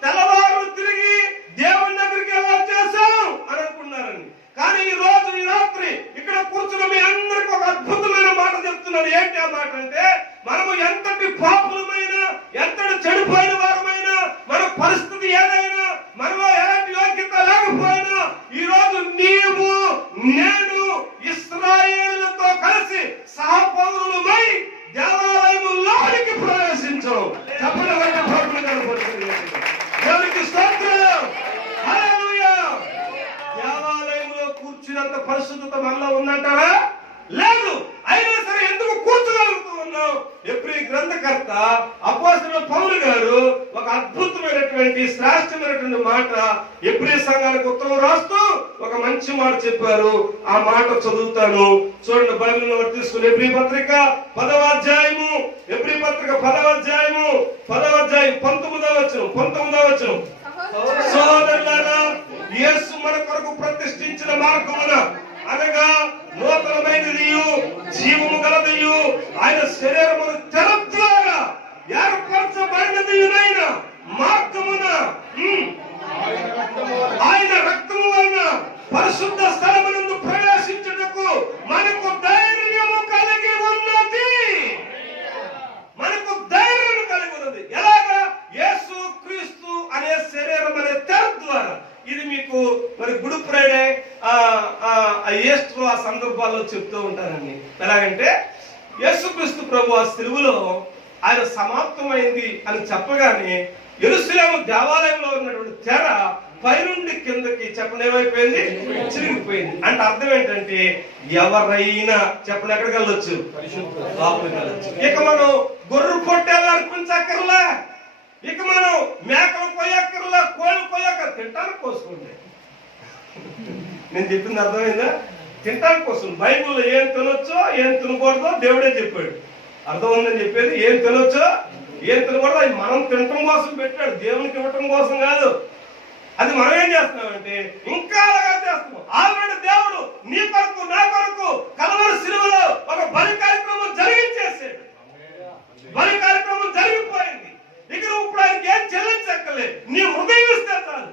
తెల్లవారు తిరిగి దేవుని దగ్గరికి వచ్చేసాం అని అనుకున్నారండి. కానీ ఈ రోజు ఈ రాత్రి ఇక్కడ కూర్చున్న మీ అందరికి ఒక అద్భుతమైన మాట చెప్తున్నాడు. ఏంటి ఆ మాట అంటే, మనము ఎంతటి పాపులమైనా, ఎంతటి చెడిపోయిన వారమైనా, మన పరిస్థితి ఏదైనా, మనలో ఎలాంటి యోగ్యత లేకపోయినా, ఈ రోజు నీవు నేను ఇశ్రాయేలుతో కలిసి సహపౌరులమై దేవాలయంలోనికి ప్రవేశించాం. చెప్పండి, దేవునికి స్తోత్రం, హల్లెలూయా. దేవాలయంలో కూర్చున్నంత పరిశుద్ధత మనలో ఉందంటారా? లేదు. అయినా సరే ఎందుకు కూర్చోగలుగుతూ ఉన్నాం? ఎబ్రీ గ్రంథకర్త అపోస్తలుడైన పౌలు గారు ఒక అద్భుతమైనటువంటి శ్రేష్టమైనటువంటి మాట ఎబ్రీ సంఘానికి ఉత్తరం రాస్తూ ఒక మంచి మాట చెప్పారు. ఆ మాట చదువుతాను, చూడండి. బైబిల్ తీసుకుని ఎబ్రీ పత్రిక 10వ అధ్యాయము, ఎబ్రీ పత్రిక 10వ అధ్యాయము 19వ వచనం. సోదరులారా, యేసు మన కొరకు ప్రతిష్ఠించిన మార్గమున, అనగా నూతనమైనదియు జీవము గలదియు ఆయన శరీరమును తెర ద్వారా ఏర్పరచబడినదియునైన మార్గమున ఆయన రక్తము వలన పరిశుద్ధ స్థలమునందు ప్రవేశించుటకు మనకు ధైర్యము కలిగి ఉన్నది. మనకు ధైర్యం కలిగి ఉన్నది. ఎలాగా? యేసు క్రీస్తు అనే శరీరం అనే తెర ద్వారా. ఇది మీకు మరి గుడ్ ఫ్రైడే ఈస్టర్ ఆ సందర్భాల్లో చెప్తూ ఉంటారండి. ఎలాగంటే యేసుక్రీస్తు ప్రభు ఆ సిలువలో ఆయన సమాప్తమైంది అని చెప్పగానే యెరూషలేము దేవాలయంలో ఉన్నటువంటి తెర పైనుండి కిందకి చెప్పండి ఏమైపోయింది? చిరిగిపోయింది. అంటే అర్థం ఏంటంటే ఎవరైనా చెప్పండి ఎక్కడికి వెళ్ళొచ్చు? లోపలికి వెళ్ళొచ్చు. ఇక మనం గొర్రె పొట్టేలా అర్పించక్కర్లా, ఇక మనం మేకలు కొయ్యక్కర్లా, కోళ్ళు కొయ్యక్క, తింటానికి కోసుకోండి. నేను చెప్పింది అర్థమైందా? తింటానికి కోసం. బైబిల్లో ఏం తినొచ్చో ఏం తినకూడదో దేవుడే చెప్పాడు. అర్థం ఉందని చెప్పేది. ఏం తినొచ్చో ఏం తినకూడదు అది మనం తినటం కోసం పెట్టాడు, దేవునికి ఇవ్వటం కోసం కాదు. అది మనం ఏం చేస్తున్నామంటే ఇంకా అలాగా చేస్తున్నాం. ఆల్రెడీ దేవుడు నీ కొరకు నా కొరకు కల్వరి సిలువలో ఒక బలి కార్యక్రమం జరిగించేసాడు. బలి కార్యక్రమం జరిగిపోయింది. ఇక ఇప్పుడు ఆయనకి ఏం చెల్లించక్కర్లేదు. నీ హృదయం ఇస్తే చాలు,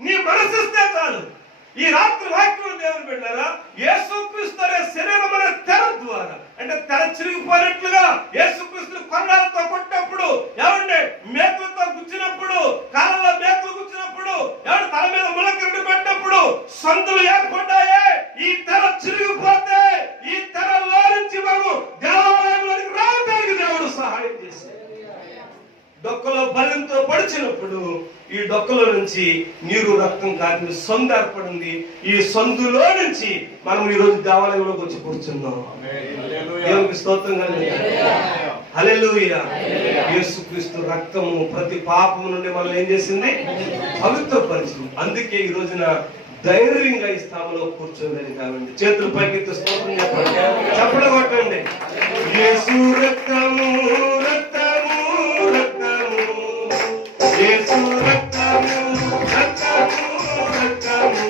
నీ మనసు ఇస్తే చాలు. ఈ రాత్రి వాక్యం దేవుని చెప్పినట్లుగా యేసుక్రీస్తు కొరడాలతో కొట్టినప్పుడు, ఏమంటే మేకులతో గుచ్చినప్పుడు, కాళ్ళలో మేకులు గుచ్చినప్పుడు, ఎవరు తల మీద ములకరిని పెట్టినప్పుడు సందులు ఏర్పడ్డాయే. ఈ తెర చిరిగిపోతే ఈ తెరలో నుంచి మనము దేవాలయంలోనికి రావడానికి దేవుడు సహాయం చేశాడు. డొక్కలో బలంతో పడిచినప్పుడు ఈ డొక్కలో నుంచి నీరు రక్తం కారిన సందు ఏర్పడింది. ఈ సందులో నుంచి మనం ఈ రోజు దేవాలయంలోకి వచ్చి కూర్చున్నాం. దేవునికి స్తోత్రం హల్లెలూయా. యేసుక్రీస్తు రక్తము ప్రతి పాపము నుండి మనం ఏం చేసింది? పవిత్రపరిచింది. అందుకే ఈ రోజున ధైర్యంగా ఈ స్థానంలో కూర్చోగలి కాబట్టి చేతులు పైకెత్తి స్తోత్రం చెప్పండి, చప్పట్లు కొట్టండి. యేసు రక్తము రక్తము రక్తము, యేసు రక్తము రక్తము రక్తము,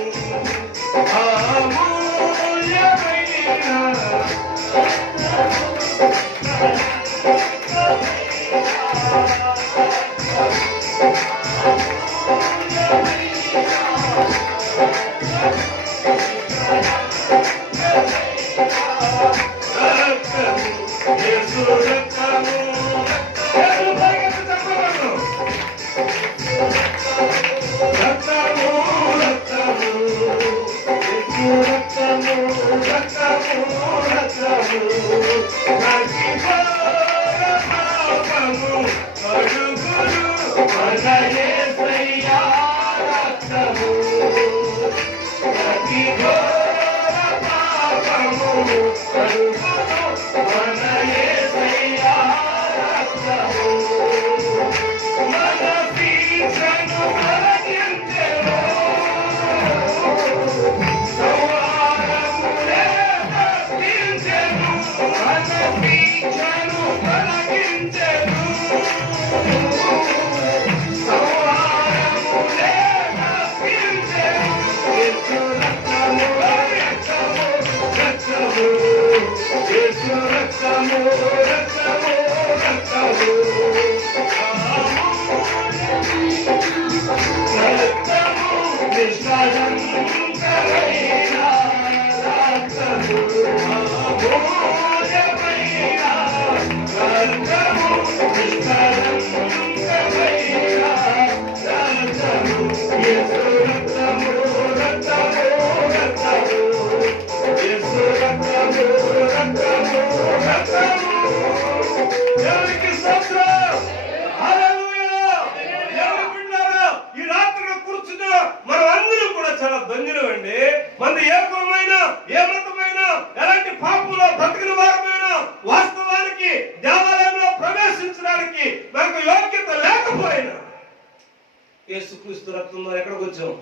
యేసుక్రీస్తు రక్తంలో ఎక్కడికి వచ్చాం?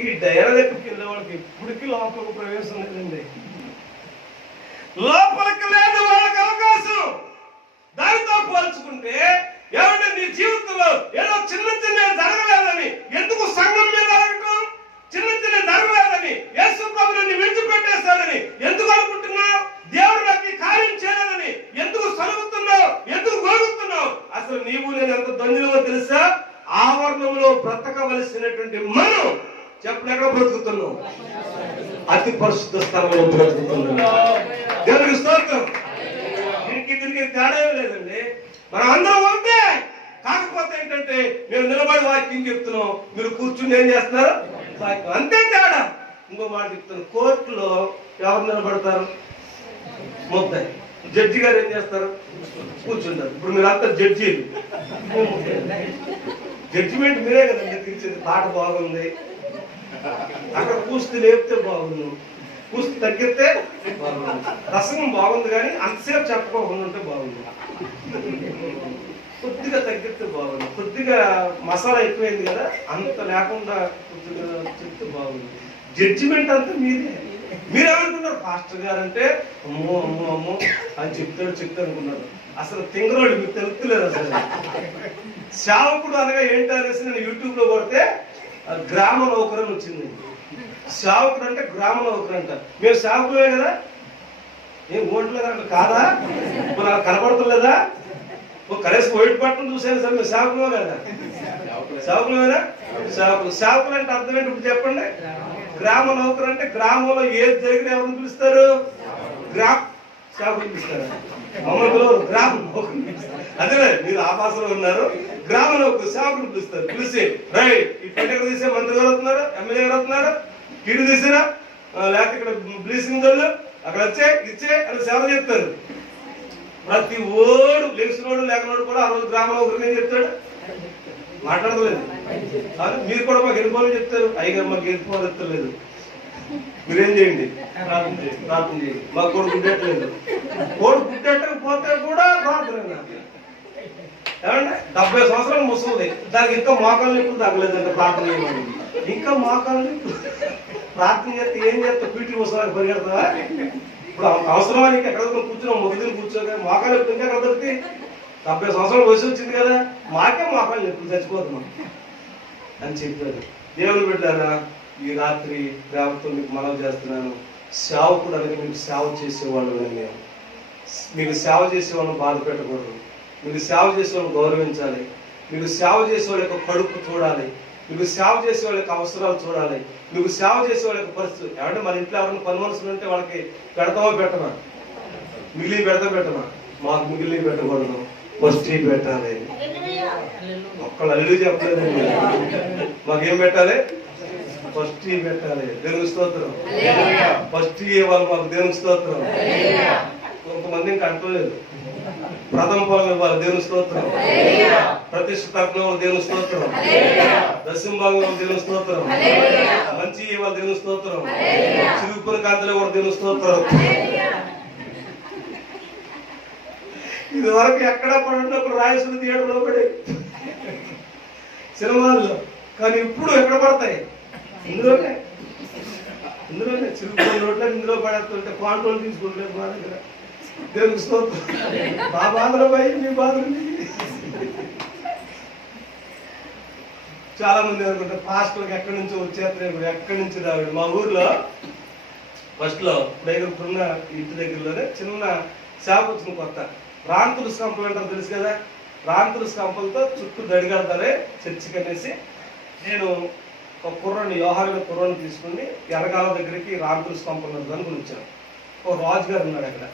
ఈ డైర దగ్గరికి వెళ్ళే వాళ్ళకి ఎప్పటికీ లోపలికి ప్రవేశం లేదండి. లోపలికి లేదు వాళ్ళకి అవకాశం. దానితో పోల్చుకుంటే ఏమంటే నీ జీవితంలో ఏదో చిన్న చిన్న జరగలేదని, ఎందుకు సంఘం మీద అడగటం? చిన్న చిన్న జరగలేదని, యేసు ప్రభువుని విడిచిపెట్టేశాడని ఎందుకు అనుకుంటున్నావు? దేవుడు నాకు ఈ కార్యం చేయలేదని ఎందుకు సలుగుతున్నావు? ఎందుకు గోగుతున్నావు? అసలు నీవు నేను ఎంత ధన్యులమో తెలుసా? ఆవరణంలో బ్రతకవలసినటువంటి మనం చెప్పలేక బ్రతుకుతున్నాం, అతి పరిశుద్ధ స్థలంలో బ్రతుకుతున్నాం. దేవునికి స్తోత్రం. దీనికి తేడా లేదండి. మనం అందరం ఉంటే, కాకపోతే ఏంటంటే మేము నిలబడి వాక్యం చెప్తున్నాం, మీరు కూర్చుని ఏం చేస్తున్నారు? అంతే తేడా. ఇంకో మాట చెప్తాను, కోర్టులో ఎవరు నిలబడతారు? ముద్దాయి. జడ్జి గారు ఏం చేస్తారు? కూర్చుంటారు. ఇప్పుడు మీరు అంతా జడ్జీలు, జడ్జిమెంట్ మీరే కదండి తీర్చేది. పాట బాగుంది, అక్కడ పూస్తే లేపితే బాగుంది, పూస్తే తగ్గితే బాగుంది, రసం బాగుంది కానీ అంతసేపు చెప్పకుండా ఉంటే బాగుంది, కొద్దిగా తగ్గితే బాగుంది, కొద్దిగా మసాలా ఎక్కువైంది కదా అంత లేకుండా కొద్దిగా చెప్తే బాగుంది. జడ్జిమెంట్ అంతా మీదే. మీరేమనుకున్నారు? పాస్టర్ గారు అంటే అమ్మో అమ్మో అమ్మో అని చెప్తాడు అనుకున్నారు. అసలు తింగరోడు మీకు తెలుస్తలేదు. అసలు సేవకుడు అనగా ఏంటి అనేసి నేను యూట్యూబ్ లో కొడితే గ్రామ నౌకరు అని వచ్చింది. సేవకుడు అంటే గ్రామ నౌకరు అంట. మేము సేవకులే కదా, ఏం ఓట్లేదు అంటే కాదా? ఇప్పుడు నాకు కనపడతలేదా? కనీసం వైట్ పట్టణం చూసాను సార్. మేము సేవకులే కదా, సేవకులేనా? సేవకులు అంటే అర్థం ఏంటి ఇప్పుడు చెప్పండి? గ్రామ నౌకరు అంటే గ్రామంలో ఏది జరిగిన ఎవరిని పిలుస్తారు? గ్రాఫ్ సేవకులు పిలుస్తారు. మమ్మల్ని గ్రామ్ అదేలే, మీరు ఆ భాషలో ఉన్నారు. గ్రామంలో సేవకులు పిలుస్తారు. పిలిచి రైట్ ఈ పండుగ తీసే మంత్రి గారు వస్తున్నారు, ఎమ్మెల్యే గారు వస్తున్నారు, కిడు తీసిరా, లేకపోతే ఇక్కడ బ్లీచింగ్ వాళ్ళు అక్కడ ఇచ్చే అని సేవ చెప్తారు. ప్రతి ఓడు లెగిసినోడు లేకనోడు కూడా ఆ రోజు గ్రామంలో ఒకరికి ఏం చెప్తాడు, మాట్లాడలేదు. మీరు కూడా మాకు వెళ్ళిపోవాలని చెప్తారు. అయ్యగారు మాకు వెళ్ళిపోవాలి, మీరేం చేయండి, ప్రార్థన చేయండి. మాకు కోడి పుట్టట్లేదు. కోడి పుట్టకపోతే కూడా ప్రార్థన. ఏమంటే 70 సంవత్సరాలు ముసలి దానికి ఇంకా మోకాలు నొప్పులు తగ్గలేదంటే ప్రార్థన చేయమని. ఇంకా మోకాలు నొప్పులు ప్రార్థన చేస్తే ఏం చేస్తా, పీటీ ముసలానికి పరిగెడతావా? ఇప్పుడు అవసరమా నీకు? ఎక్కడ కూర్చున్నాం, మొదలు కూర్చోగా మోకాలు నొప్పి ఇంకా ఎక్కడ దొరికి? 70 సంవత్సరాలు వయసు వచ్చింది కదా, మాకే మోకాలు నొప్పులు చచ్చిపోతున్నాం అని చెప్పారు. దేవుని బిడ్డలారా, ఈ రాత్రి ప్రేమతో మీకు మనవి చేస్తున్నాను. సేవకుడు అనగా మీకు సేవ చేసేవాళ్ళు. మేము మీకు సేవ చేసేవాళ్ళని బాధ పెట్టకూడదు. మీకు సేవ చేసేవాళ్ళని గౌరవించాలి. మీకు సేవ చేసే వాళ్ళ యొక్క కడుపు చూడాలి. మీకు సేవ చేసే వాళ్ళ యొక్క అవసరాలు చూడాలి. మీకు సేవ చేసే వాళ్ళ యొక్క పరిస్థితి. ఏమంటే మన ఇంట్లో ఎవరైనా పని మనుషులు ఉంటే వాళ్ళకి పెడతామో పెట్టమా, మిగిలి పెట్టమా? మాకు మిగిలి పెట్టకూడదు, ఫస్ట్ పెట్టాలి. ఒక్కళ్ళు అల్లు చెప్పలేదండి. మాకేం పెట్టాలి? ఫస్ట్ పెట్టాలి. దేవుని స్తోత్రం. ఫస్ట్ ఇవ్వాలి మాకు, దేవుని స్తోత్రం. కొంతమంది ఇంకా అంటలేదు. ప్రథమ ఫలం ఇవ్వాలి, దేవుని స్తోత్రం. ప్రతిష్ఠితాత్మ దేవుని స్తోత్రం. దశంభాగం దేవుని స్తోత్రం. మంచి ఇవ్వాలి, దేవుని స్తోత్రం. చిరుగుపుని కాంతలో కూడా దేవుని స్తోత్రం. ఇది వరకు ఎక్కడా పడినప్పుడు రాయసులు థియేటర్లో పడే సినిమాల్లో, కానీ ఇప్పుడు ఎక్కడ పడతాయి? ఇందులోనే చిరుగుపుని రోడ్లో ఇందులో పడేస్తుంటే కాంట్రోల్ తీసుకుంటలేదు మా దగ్గర. దేవునికి స్తోత్రం. మా బాధలు పోయి మీ బాధలు. చాలా మంది అనుకుంటే పాస్టర్కి ఎక్కడి నుంచో వచ్చేస్తారు, ఎక్కడి నుంచి రావాలి. మా ఊర్లో ఫస్ట్ లో ఇప్పుడున్న ఇంటి దగ్గరలోనే చిన్న షాప్ వచ్చింది కొత్త. రాంతులు కంపలు అంటారు, తెలుసు కదా? రాంతులు కంపలతో చుట్టూ దడిగడతారే చర్చికి అనేసి నేను ఒక కుర్రాన్ని, యోహాన కుర్రాన్ని తీసుకుని ఎర్రగాల దగ్గరికి రాంతులు కంపలు అనుకుని వచ్చాను. ఓ రాజు గారు ఉన్నాడు అక్కడ,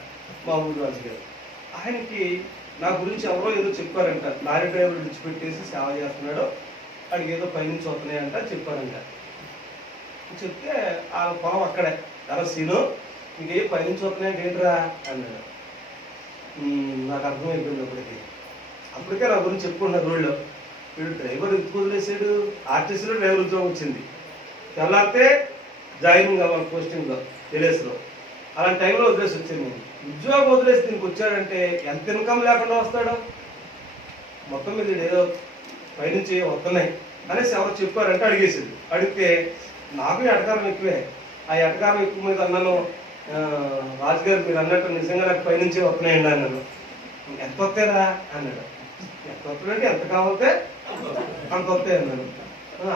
మా ఊరు రాజు గారు. ఆయనకి నా గురించి ఎవరో ఏదో చెప్పారంట. లారీ డ్రైవర్ విడిచిపెట్టేసి సేవ చేస్తున్నాడు, అడిగి ఏదో పైనుంచి వస్తున్నాయంట చెప్పారంట. చెప్తే ఆ పొలం అక్కడే, ఎలా సీను ఇంకే పైనుంచి వస్తున్నాయంటే ఏంట్రా అన్నాడు. నాకు అర్థమైపోయింది. అప్పటికే నా గురించి చెప్పుకున్నారు ఊళ్ళో. వీడు డ్రైవర్ ఎందుకు వదిలేసాడు? ఆర్టీసీలో డ్రైవర్ ఉద్యోగం వచ్చింది, తెల్లారితే జాయినింగ్ అవ్వాలి పోస్టింగ్లో, ఎల్ఎస్లో. అలాంటి టైంలో వదిలేసి వచ్చింది. నేను ఉద్యోగం వదిలేసి దీనికి వచ్చాడంటే ఎంత ఇన్కమ్ లేకుండా వస్తాడు? మొత్తం మీద ఏదో పైనుంచి వస్తున్నాయి అనేసి ఎవరు చెప్పారంటే అడిగేసింది. అడిగితే నాకు ఎటకారం ఎక్కువే. ఆ ఎటకారం ఎక్కువ మీద అన్నాను, రాజుగారు మీరు అన్నట్టు నిజంగా నాకు పైనుంచి వస్తున్నాయండి అన్నాను. ఎంత వస్తారా అన్నాడు. ఎంత వస్తున్నాయంటే ఎంత కావాలితే అంత వస్తాయి అన్నాను.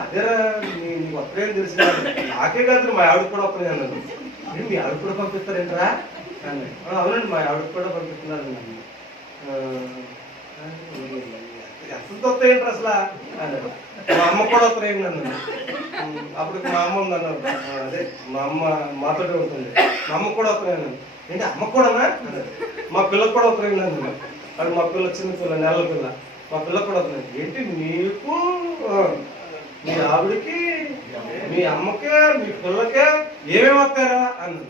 అదేరా నీకు వస్తాయని తెలిసి నాకే కాదు మా ఆవిడకి కూడా వస్తున్నాయి అన్నాను. మీ ఆవిడ కూడా పంపిస్తారేంట్రా అన్నాడు. అవునండి మా ఆవిడకి కూడా పంపిస్తున్నారు అన్నాను. ఎంత వస్తాయంటారు అసలు అన్నాడు. మా అమ్మ కూడా వస్తున్నాయండి అన్నాను. అప్పుడు మా అమ్మ ఉందన్నారు. అదే మా అమ్మ మాతోటే ఉంటుంది. మా అమ్మ కూడా వస్తున్నాను. ఏంటి అమ్మ కూడానా అన్నాడు. మా పిల్లకి కూడా వస్తున్నాయండి అన్నాను. అది మా పిల్ల చిన్న పిల్ల, నెలల పిల్ల. మా పిల్లకి కూడా వస్తున్నాయి. ఏంటి నీకు, మీ ఆవిడికి, మీ అమ్మకే, మీ పిల్లకే ఏమేమి వస్తారా అన్నాడు.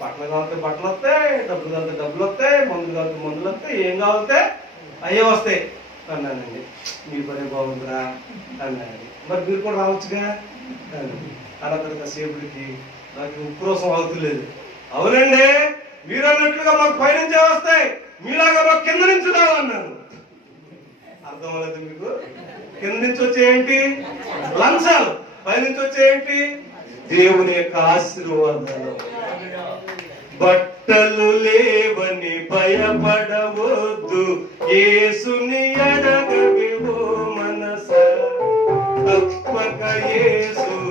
బట్టలు కావాలితే బట్టలు వస్తాయి, డబ్బులు కావాలితే డబ్బులు వస్తాయి, మందులు కావాలితే మందులు వస్తాయి, ఏం కావాలితే అయ్యే వస్తాయి అన్నానండి. మీ పని బాగుందిరా అన్నానండి. మరి మీరు కూడా రావచ్చుగా అన్నాను. అలా సేపుడికి నాకు ఉక్రోసం అవుతులేదు. అవునండి మీరు అన్నట్లుగా మాకు పైనుంచే వస్తాయి, మీలాగా మాకు కింద నుంచి రావన్నాను. అర్థం అవ్వలేదు మీకు? కింద నుంచి వచ్చేయంటి లంచాలు, పైనుంచి వచ్చేయంటి దేవుని యొక్క ఆశీర్వాదాలు. బట్టలు లేవని భయపడవద్దు, యేసుని అడగవే ఓ మనసా, తప్పక యేసు